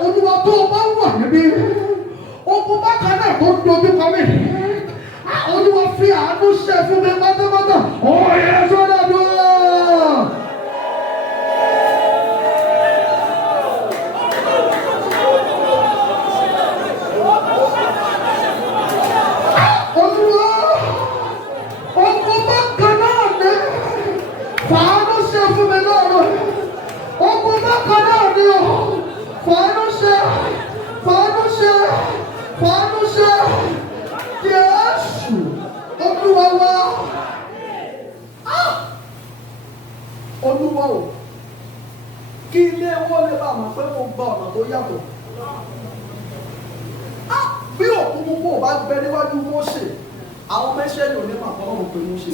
Olúwa tó o bá wà níbí, ogun bákan náà tó ń dojú kọ mí. Olúwa fi àánú ṣe fún mi pátápátá. Ọ̀yẹ́ sọ́dọ̀ dùn. Olúwa o, kí ilé wọn lè bá mọ̀ pé mo gba ọ̀nà tó yàtọ̀. Bí òkú gbogbo ò bá gbẹ níwájú Mósè, àwọn mẹ́sẹ̀lì ò ní mà kọ́ ọ̀rọ̀ pé Mósè.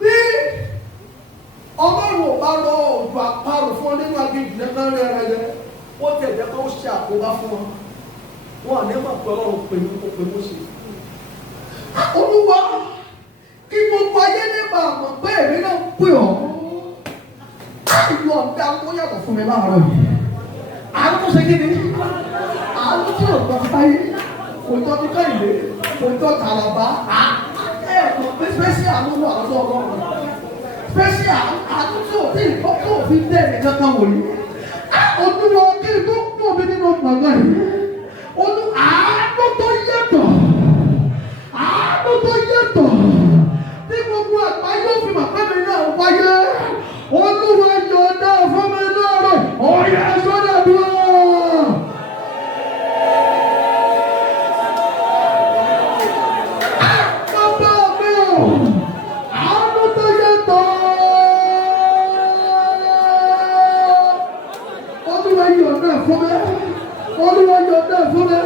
Bí Ọlọ́run ò bá lọ òjò àparò fún ọ nínú agbègbè lẹ́gbẹ́ rẹ̀ rẹ̀ yẹ, ó tẹ̀lé kó ṣe àkóbá fún wọn. Wọn à ní mà pé Ọlọ́run pè Mósè. Olúwa, kí gbogbo ayé ní bá mọ̀ pé èmi náà ń pè ọ́. Ìlú ọ̀dà tó yàtọ̀ fún mi láàárọ̀ yìí. Àánú tó ṣe kí ni? Àánú tí ò tọ́ sáyé, kò tọ́ ní Kẹ́hìndé, kò tọ́ Tàlàbá. Ẹ̀ẹ̀kan pé fẹ́sí àánú wà lọ́dọ̀ Ọlọ́run. Fẹ́sí àánú tí ò tí ì kọ́ tó fi dé ẹ̀mí kankan wò yìí. Olúwa, kí n tó pọ̀ mi nínú gbọ̀ngàn yìí. Àánú tó yàtọ̀. Àánú tó yàtọ̀ tí gbogbo àgbáyé òfin màpẹ́mi náà wáyé. Olúwa yọ̀ọ̀dá fún mi lọ́rọ̀. Ọ̀yẹ́ sọ́dọ̀ dúró. Bàbá mi ò, àánú tó yàtọ̀. Olúwa yọ̀ọ̀dá fún mi. Olúwa yọ̀ọ̀dá fún mi.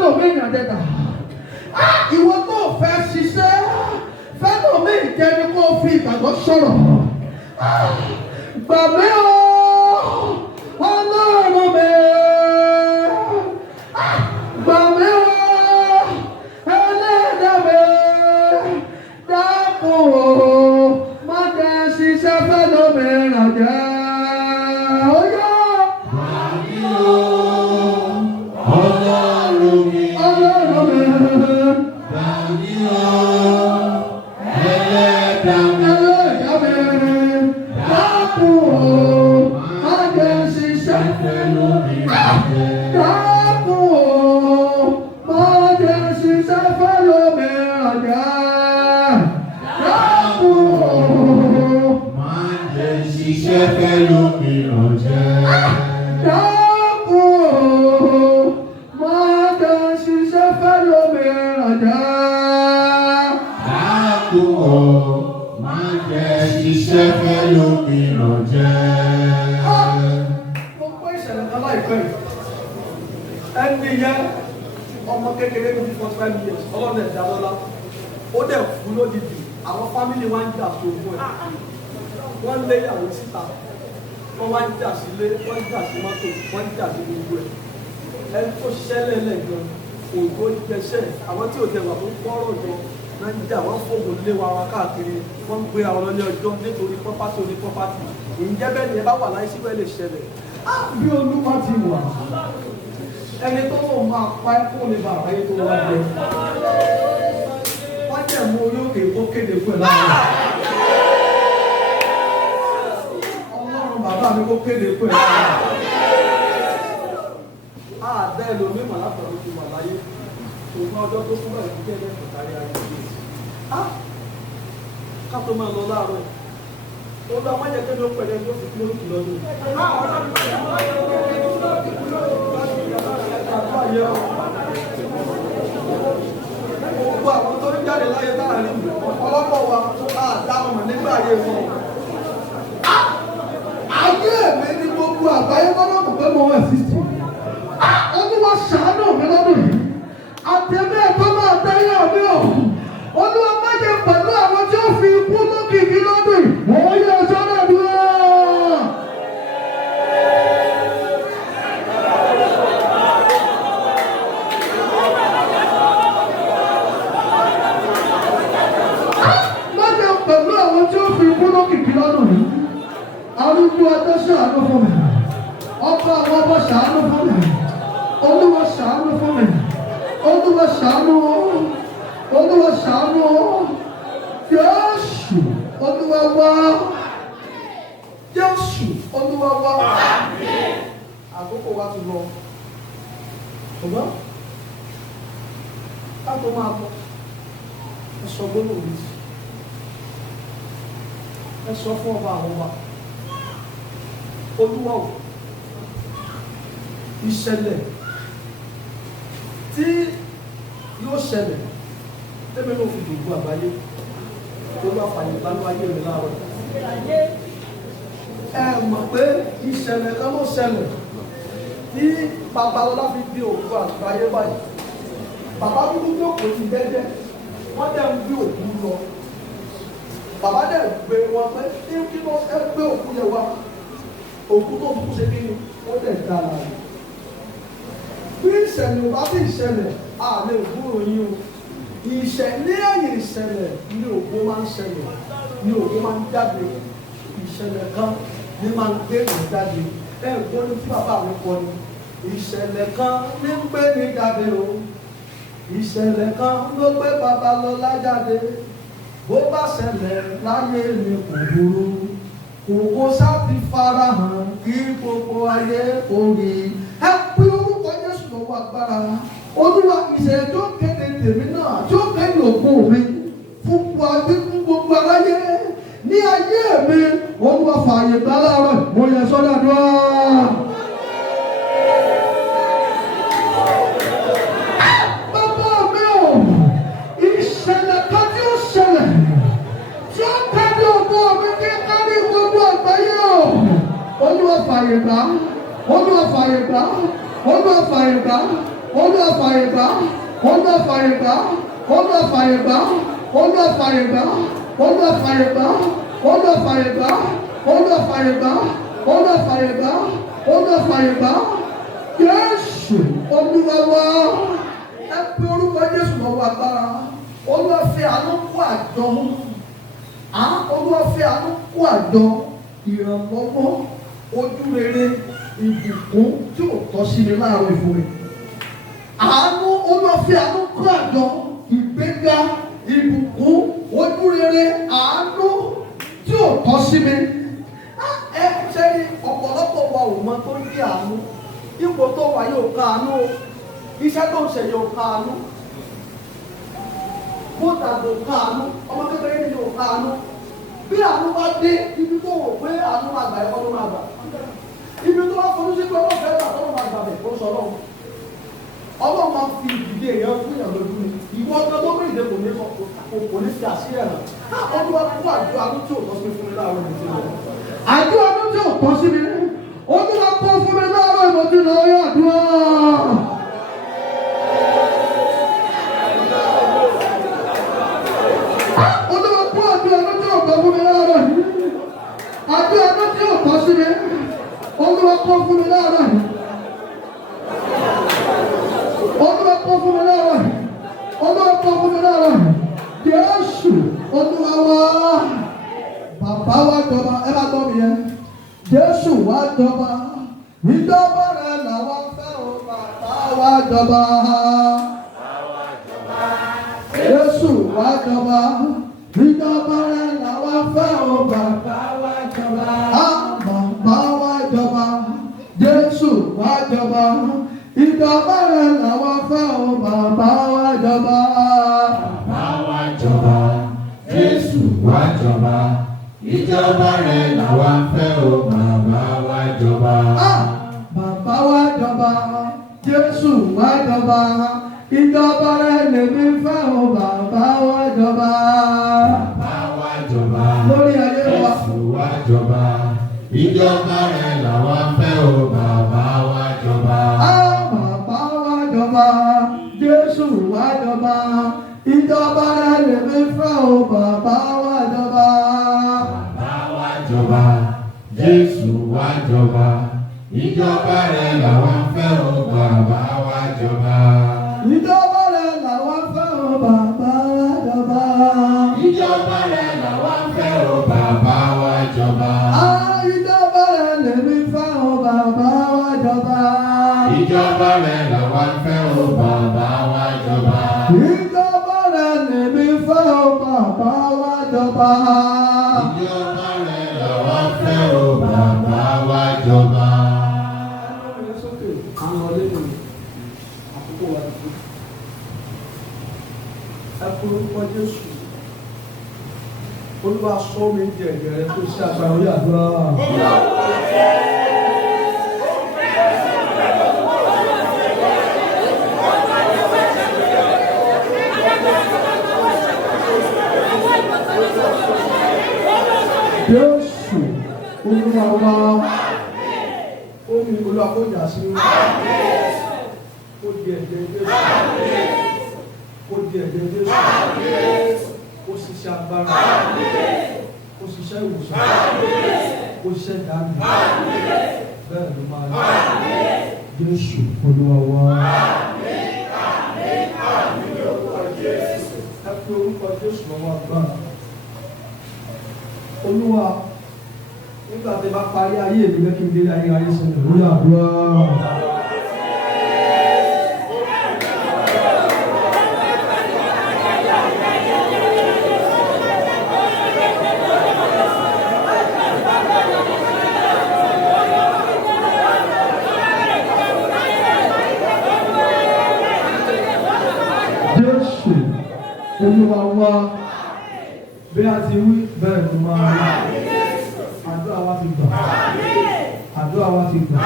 fẹ́lòmí ìrìnàjẹ̀dà. Ìwọ tó fẹ́ ṣiṣẹ́ fẹ́lòmí ìjẹni kó fi ìgbàgbọ́ sọ̀rọ̀. Gbà mí o, Ọlọ́run mi. Gbà mí o, Ẹlẹ́dàá mi. Dákun o, má jẹ́ ṣiṣẹ́ fẹ́lòmí ìrìnàjẹ̀. Ọmọ kékeré ní 45 years, ọlọ́dẹ̀ ìdálọ́lá, ó dẹ̀ fún lódìdí, àwọn fámìlì wá ń jà sóògùn ẹ̀. Wọ́n lé ìyàwó síta, wọ́n wá ń jà sílé, wọ́n ń jà sí mọ́tò, wọ́n ń jà sí gbogbo ẹ̀. Ẹni tó ṣẹlẹ̀ lẹ́gbẹ̀ẹ́ òjò jẹṣẹ́, àwọn tí ò tẹ̀ wà tó pọ́rọ̀ jọ náà ń jà, wọ́n fògùn lé wa káàkiri, wọ́n ń gbé àwọn ọlọ́lé ọjọ́ nítorí pọ́pátì oní pọ́pátì. Ìjẹ́ bẹ́ẹ̀ ni ẹ bá wà láyé síbẹ̀ lè ṣẹlẹ̀. Bí Olúwa ti wà, ẹni tó wọ́n máa pa ẹ̀kọ́ ní bàbá yìí tó wá jẹ. Wọ́n jẹ́ mú orí òkè kó kéde fún ẹ̀ láàárọ̀. Ọlọ́run bàbá mi kó kéde fún ẹ̀ láàárọ̀. Àdá ẹlòmíì mà látọ̀rọ̀ ti wà láyé. Òun ọjọ́ tó fún bẹ̀rẹ̀ kíkẹ́ ẹ̀dẹ́ kọ̀tàrí ayé yìí. Ká tó máa lọ láàárọ̀. Ó lọ máa jẹ́ kéde ó pẹ̀lẹ́ tó fi kí lóòkì lọ́dún. Gbogbo àwọn tó ń jáde láyé láàrin ọlọ́pọ̀ wa dáhùn nígbà ayé wọn. Ayé mi ní gbogbo àgbáyé gbọ́dọ̀ mọ̀ pé mo wẹ̀ 60. Olúwa ṣàánú mi lọ́dún yìí. Àtẹ̀mí ẹ̀kọ́ máa dáyé mi o. Olúwa má jẹ́ pẹ̀lú àwọn tí ó fi ikú lókìkí lọ́dún yìí. Wọ́n yẹ ọjọ́ náà dúró. Arúgbó ọjọ́ ṣàánú fún mi. Ọba àwọn ọba ṣàánú fún mi. Olúwa ṣàánú fún mi. Olúwa ṣàánú. Olúwa ṣàánú. Jésù Olúwa wá. Jésù Olúwa wá. Àkókò wa ti lọ. Ṣùgbọ́n ká tó máa bọ̀. Ẹ sọ gbólóhùn mi. Ẹ sọ fún ọba àwọn ọba. Olúwa o, ìṣẹ̀lẹ̀ tí yóò ṣẹlẹ̀ tẹ́mi náà fi dùgbò àgbáyé Olúwa fàyè gbánú ayé mi láàárọ̀. Ẹ mọ̀ pé ìṣẹ̀lẹ̀ kan ló ṣẹlẹ̀ tí Babalọ́lá fi di òkú àgbáyé báyìí. Bàbá dúdú tó kò ti dẹ́dẹ́, wọ́n dẹ̀ ń gbé òkú lọ. Bàbá dẹ̀ gbé wọn pé kí ló ẹ gbé òkú yẹn wá. Òkú tó kú ṣe kí ni ó dẹ̀ dá ara rẹ̀. Bí ìṣẹ̀lẹ̀ bá sì ṣẹlẹ̀, a lè gbúrò yín o. Ìṣẹ̀lẹ̀ ẹ̀yìn ìṣẹ̀lẹ̀ ní ògbó máa ń ṣẹlẹ̀, ní ògbó máa ń jáde. Ìṣẹ̀lẹ̀ kan ní máa ń gbé ìrìn jáde. Ẹ gbọ́ ní tí bàbá mi kọ ni. Ìṣẹ̀lẹ̀ kan ní ń gbé ní jáde o. Ìṣẹ̀lẹ̀ kan ló gbé Babalọ́lá jáde. Bó bá ṣẹlẹ̀ láyé mi kò burú. Kòkó sáti farahàn kí gbogbo ayé orí. Ẹ pé orúkọ Jésù lọ́wọ́ agbára. Olúwa ìṣẹ̀lẹ̀ tó kéde tèmi náà tó kéde òkú mi fún gbogbo aráyé ní ayé mi. Olúwa fààyè gbà láàárọ̀ mo yẹ sọ́dọ̀ àdúrà. Bàbá mi ò ìṣẹ̀lẹ̀ kan tí ó ṣẹlẹ̀ tí ó kéde òkú mi kí kárí gbogbo àgbáyé o. Olúwa fààyè gbà. Olúwa fààyè gbà. Olúwa fààyè gbà. Olúwa fàyè gbà, Olúwa fàyè gbà, Olúwa fàyè gbà, Olúwa fàyè gbà, Olúwa fàyè gbà, Olúwa fàyè gbà, Olúwa fàyè gbà, Olúwa fàyè gbà, Olúwa fàyè gbà. Jésù Olúwa wa, ẹ pé orúkọ Jésù lọ́wọ́ agbára. Olúwa fi àánú kó àjọ, Olúwa fi àánú kó àjọ ìrànlọ́wọ́ ojú rere ìbùkún tí ò tọ́ sí mi láàárọ̀ ìfòrè. Àánú Olúwa fi àánú kó àjọ ìgbéga ìbùkún ojú rere àánú tí ò tọ́ sí mi. Ẹ ṣe ní ọ̀pọ̀lọpọ̀ wa ò mọ tó ń di àánú. Ipò tó wà yóò ká àánú, iṣẹ́ tó ń ṣe yóò ká àánú, bóta kò ká àánú, ọmọ kékeré ni yóò ká àánú. Bí àánú bá dé ibi tó wò pé àánú máa gbà ẹ̀kọ́ ló máa gbà. Ibi tó bá fojú sí pé ọlọ́run fẹ́ gbà tó máa gbà bẹ̀ kó sọ lọ́wọ́. Ọlọ́run máa fi ìdílé èèyàn fún ìyàn lójú ni. Ìwọ ọjọ́ tó gbé ìdè kò ní fi àṣírí ẹ̀rọ. Ọdún wa kó àjọ àánú tí ò tọ́ sí mi fún mi láàárọ̀ ìdí lọ. Àjọ àánú tí ò tọ́ sí mi. Ọdún wa kó fún mi láàárọ̀ ìdí lọ yóò dúró. Àbí ọdún tí ò tọ́ sí mi, Olúwa kọ́ fún mi láàárọ̀ yìí. Olúwa kọ́ fún mi láàárọ̀ yìí. Olúwa kọ́ fún mi láàárọ̀ yìí. Jésù Olúwa wa, bàbá wa jọba, ẹ bá gbọ́ mi yẹn. Jésù wa jọba, ìjọba rẹ̀ làwọn fẹ́ o, bàbá wa jọba. Jésù wa jọba, ìjọba rẹ̀ làwọn fẹ́ o, bàbá wa jọba. Bàbá wa jọba, Jésù wa jọba, ìjọba rẹ̀ làwọn fẹ́ o, bàbá wa jọba. Bàbá wa jọba, Jésù wa jọba, ìjọba rẹ̀ làwọn fẹ́ o, bàbá wa jọba. Bàbá wa jọba, Jésù wa jọba, ìjọba rẹ̀ lèmi fẹ́ o, bàbá wa jọba. Bàbá wa jọba, lórí ayé wa. Jésù wa jọba, ìjọba rẹ̀ làwọn fẹ́ o, bàbá wa jọba. Bàbá wa jọba, Jésù wa jọba, ìjọba rẹ̀ lèmi fẹ́ o, bàbá wa jọba. Bàbá wa jọba, Jésù wa jọba, ìjọba rẹ̀ làwọn fẹ́ o, bàbá wa jọba. Ìjọba rẹ̀ làwọn fẹ́ o, bàbá wa jọba. Ìjọba rẹ̀ làwọn fẹ́ o, bàbá wa jọba. Ìjọba rẹ̀ lèmi fẹ́ o, bàbá wa jọba. Ìjọba rẹ̀ làwọn fẹ́ o, bàbá wa jọba. Ìjọba rẹ̀ lèmi fẹ́ o, bàbá wa jọba. Ìjọba rẹ̀ làwọn fẹ́ o, bàbá wa jọba. Ẹ kúrò pọ̀ Jésù. Olúwa sọ mi di ẹ̀jẹ̀ rẹ kó ṣe àgbà orí àdúrà. Jésù Olúwa wa. Omi Olúwa kó yà sí mi. Kó di ẹ̀jẹ̀ Jésù. Kó di ẹ̀jẹ̀ Jésù. Kó ṣiṣẹ́ agbára. Kó ṣiṣẹ́ ìwòsàn. Kó ṣiṣẹ́ ìdáhùn. Bẹ́ẹ̀ ló máa yẹ. Jésù Olúwa wa. Ẹ fi orúkọ Jésù lọ́wọ́ agbára. Olúwa, nígbà tí bá parí ayé mi lẹ́kí ń délé ayé sẹ́yìn. Orí àdúrà. Jésù Olúwa wa. Bí a ti wí bẹ́ẹ̀ ló máa rí. Àdúrà wa ti gbà. Àdúrà wa ti gbà.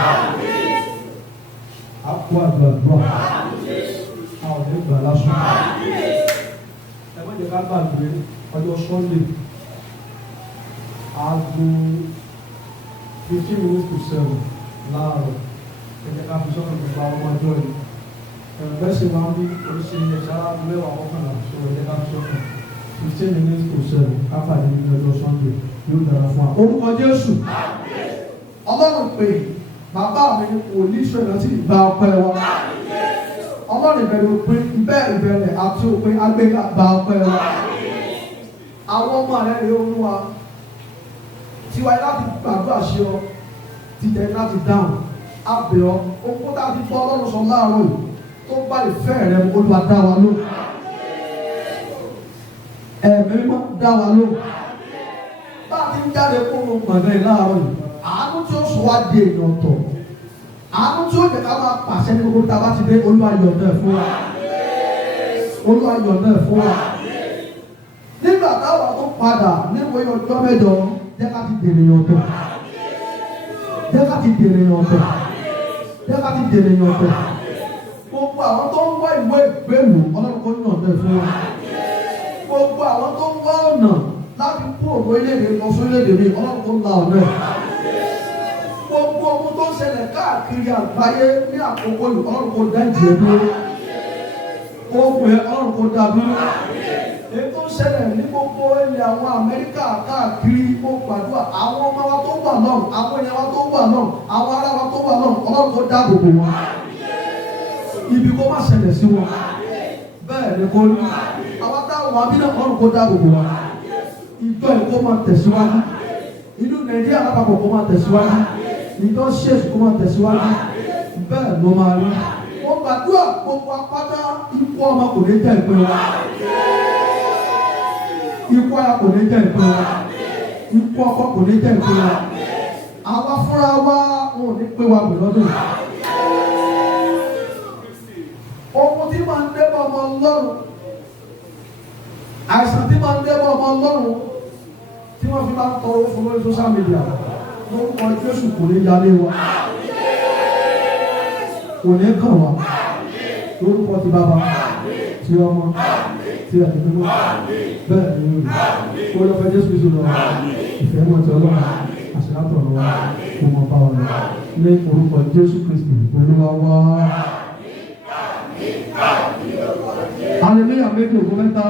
A kó àgbàdúrà. A ò ní gbà lásán. Ẹ má jẹ́ ká gbàgbé ọjọ́ Sunday. Aago 15 minutes to 7 láàárọ̀. Ẹ jẹ́ ká fi sọ́kàn gbogbo àwọn ọmọ ọjọ́ yìí. bẹ́ẹ̀ ṣe máa ń bí oríṣi ìṣára mẹ́wàá mọ́kànlá ṣòro ní ká ṣọ́kàn 15 minutes to 7 káfàdé ní ọjọ́ Sunday yóò dára fún wa. Orúkọ Jésù. Ọlọ́run pè bàbá mi kò ní ìṣòro tí ìgbà ọpẹ́ wa. Ọlọ́run ìbẹ̀rẹ̀ òpin ìbẹ̀rẹ̀ àti òpin agbéga gba ọpẹ́ wa. Àwọn ọmọ rẹ̀ rèé Olúwa tiwa láti gbàdúrà ṣe ọ títẹ̀ láti dáhùn abẹ́ ọ okó tá a ti fọ́ Ọlọ́run sọ láàárọ̀ yìí tó bá ìfẹ́ rẹ̀ Olúwa dá wa lóhùn. Ẹ̀mí mímọ́ dá wa lóhùn. Bá a ti ń jáde kúrò gbọ̀ngàn láàárọ̀ yìí àánú tí ó sọ wá di èèyàn tọ̀ àánú tí ó jẹ́ ká máa pàṣẹ ní gbogbo tá a bá ti dé Olúwa yọ̀ǹda ẹ̀ fún wa. Olúwa yọ̀ǹda ẹ̀ fún wa. Nígbà táwa tó padà níwèé ọjọ́ mẹ́jọ jẹ́ ká ti dèrè yọ̀ǹda. Jẹ́ ká ti dèrè yọ̀ǹda. Jẹ́ ká ti dèrè yọ̀ǹda. Gbogbo àwọn tó ń wá ìwé ìgbélú Ọlọ́run kò yọ̀ǹda ẹ̀ fún wa. Gbogbo àwọn tó ń wá ọ̀nà láti kú òwò iléèdè lọ sí iléèdè mi Ọlọ́run kò la ọ̀nà ẹ̀. Gbogbo ohun tó ń ṣẹlẹ̀ káàkiri àgbáyé ní àkókò yìí Ọlọ́run kò dá ìjì ẹ̀ dúró. Ohun ẹ̀ Ọlọ́run kò dá dúró. Èyí tó ń ṣẹlẹ̀ ní gbogbo ilẹ̀ àwọn Amẹ́ríkà káàkiri ó gbàdúrà àwọn ọmọ wa tó wà lọ́rùn àwọn èèyàn wa tó wà lọ́rùn àwọn ará wa tó wà lọ́rùn Ọlọ́run kò dá gbogbo wọn. Ibi kó má ṣẹlẹ̀ sí wọn. Bẹ́ẹ̀ ni kò ní. Àwọn táwọn abínà Ọlọ́run kò dá gbogbo wọn. Ìjọ ìkó máa tẹ̀síwájú. Ìlú Nàìjíríà lápapọ̀ kó máa tẹ̀síwájú. Ìjọ ṣèṣù kó máa tẹ̀síwájú. Bẹ́ẹ̀ ló máa rí. Mo gbàdúrà gbogbo apáta ikú ọmọ kò ní jẹ́ ìpín wa. Ikú aya kò ní jẹ́ ìpín wa. Ikú ọkọ kò ní jẹ́ ìpín wa. Àwa fúnra wa wọn ò ní pé wa bù lọ́dún. Ohun tí máa ń débọ̀ ọmọ Ọlọ́run. Àìsàn tí máa ń débọ̀ ọmọ Ọlọ́run tí wọ́n fi máa ń tọrọ fún lórí social media lórúkọ Jésù kò ní yálé wa. Kò ní kàn wá. Lórúkọ ti bàbá ti ọmọ ti ẹ̀mí mímọ́ bẹ́ẹ̀ ni ó lọ fẹ́ Jésù Kristu lọ ìfẹ́ mọ̀ tí Ọlọ́run àṣìláàtọ̀ lọ kó mọ bá wọn lọ ní orúkọ Jésù Kristu Olúwa wá. Hallelujah méjì ògùn mẹ́ta.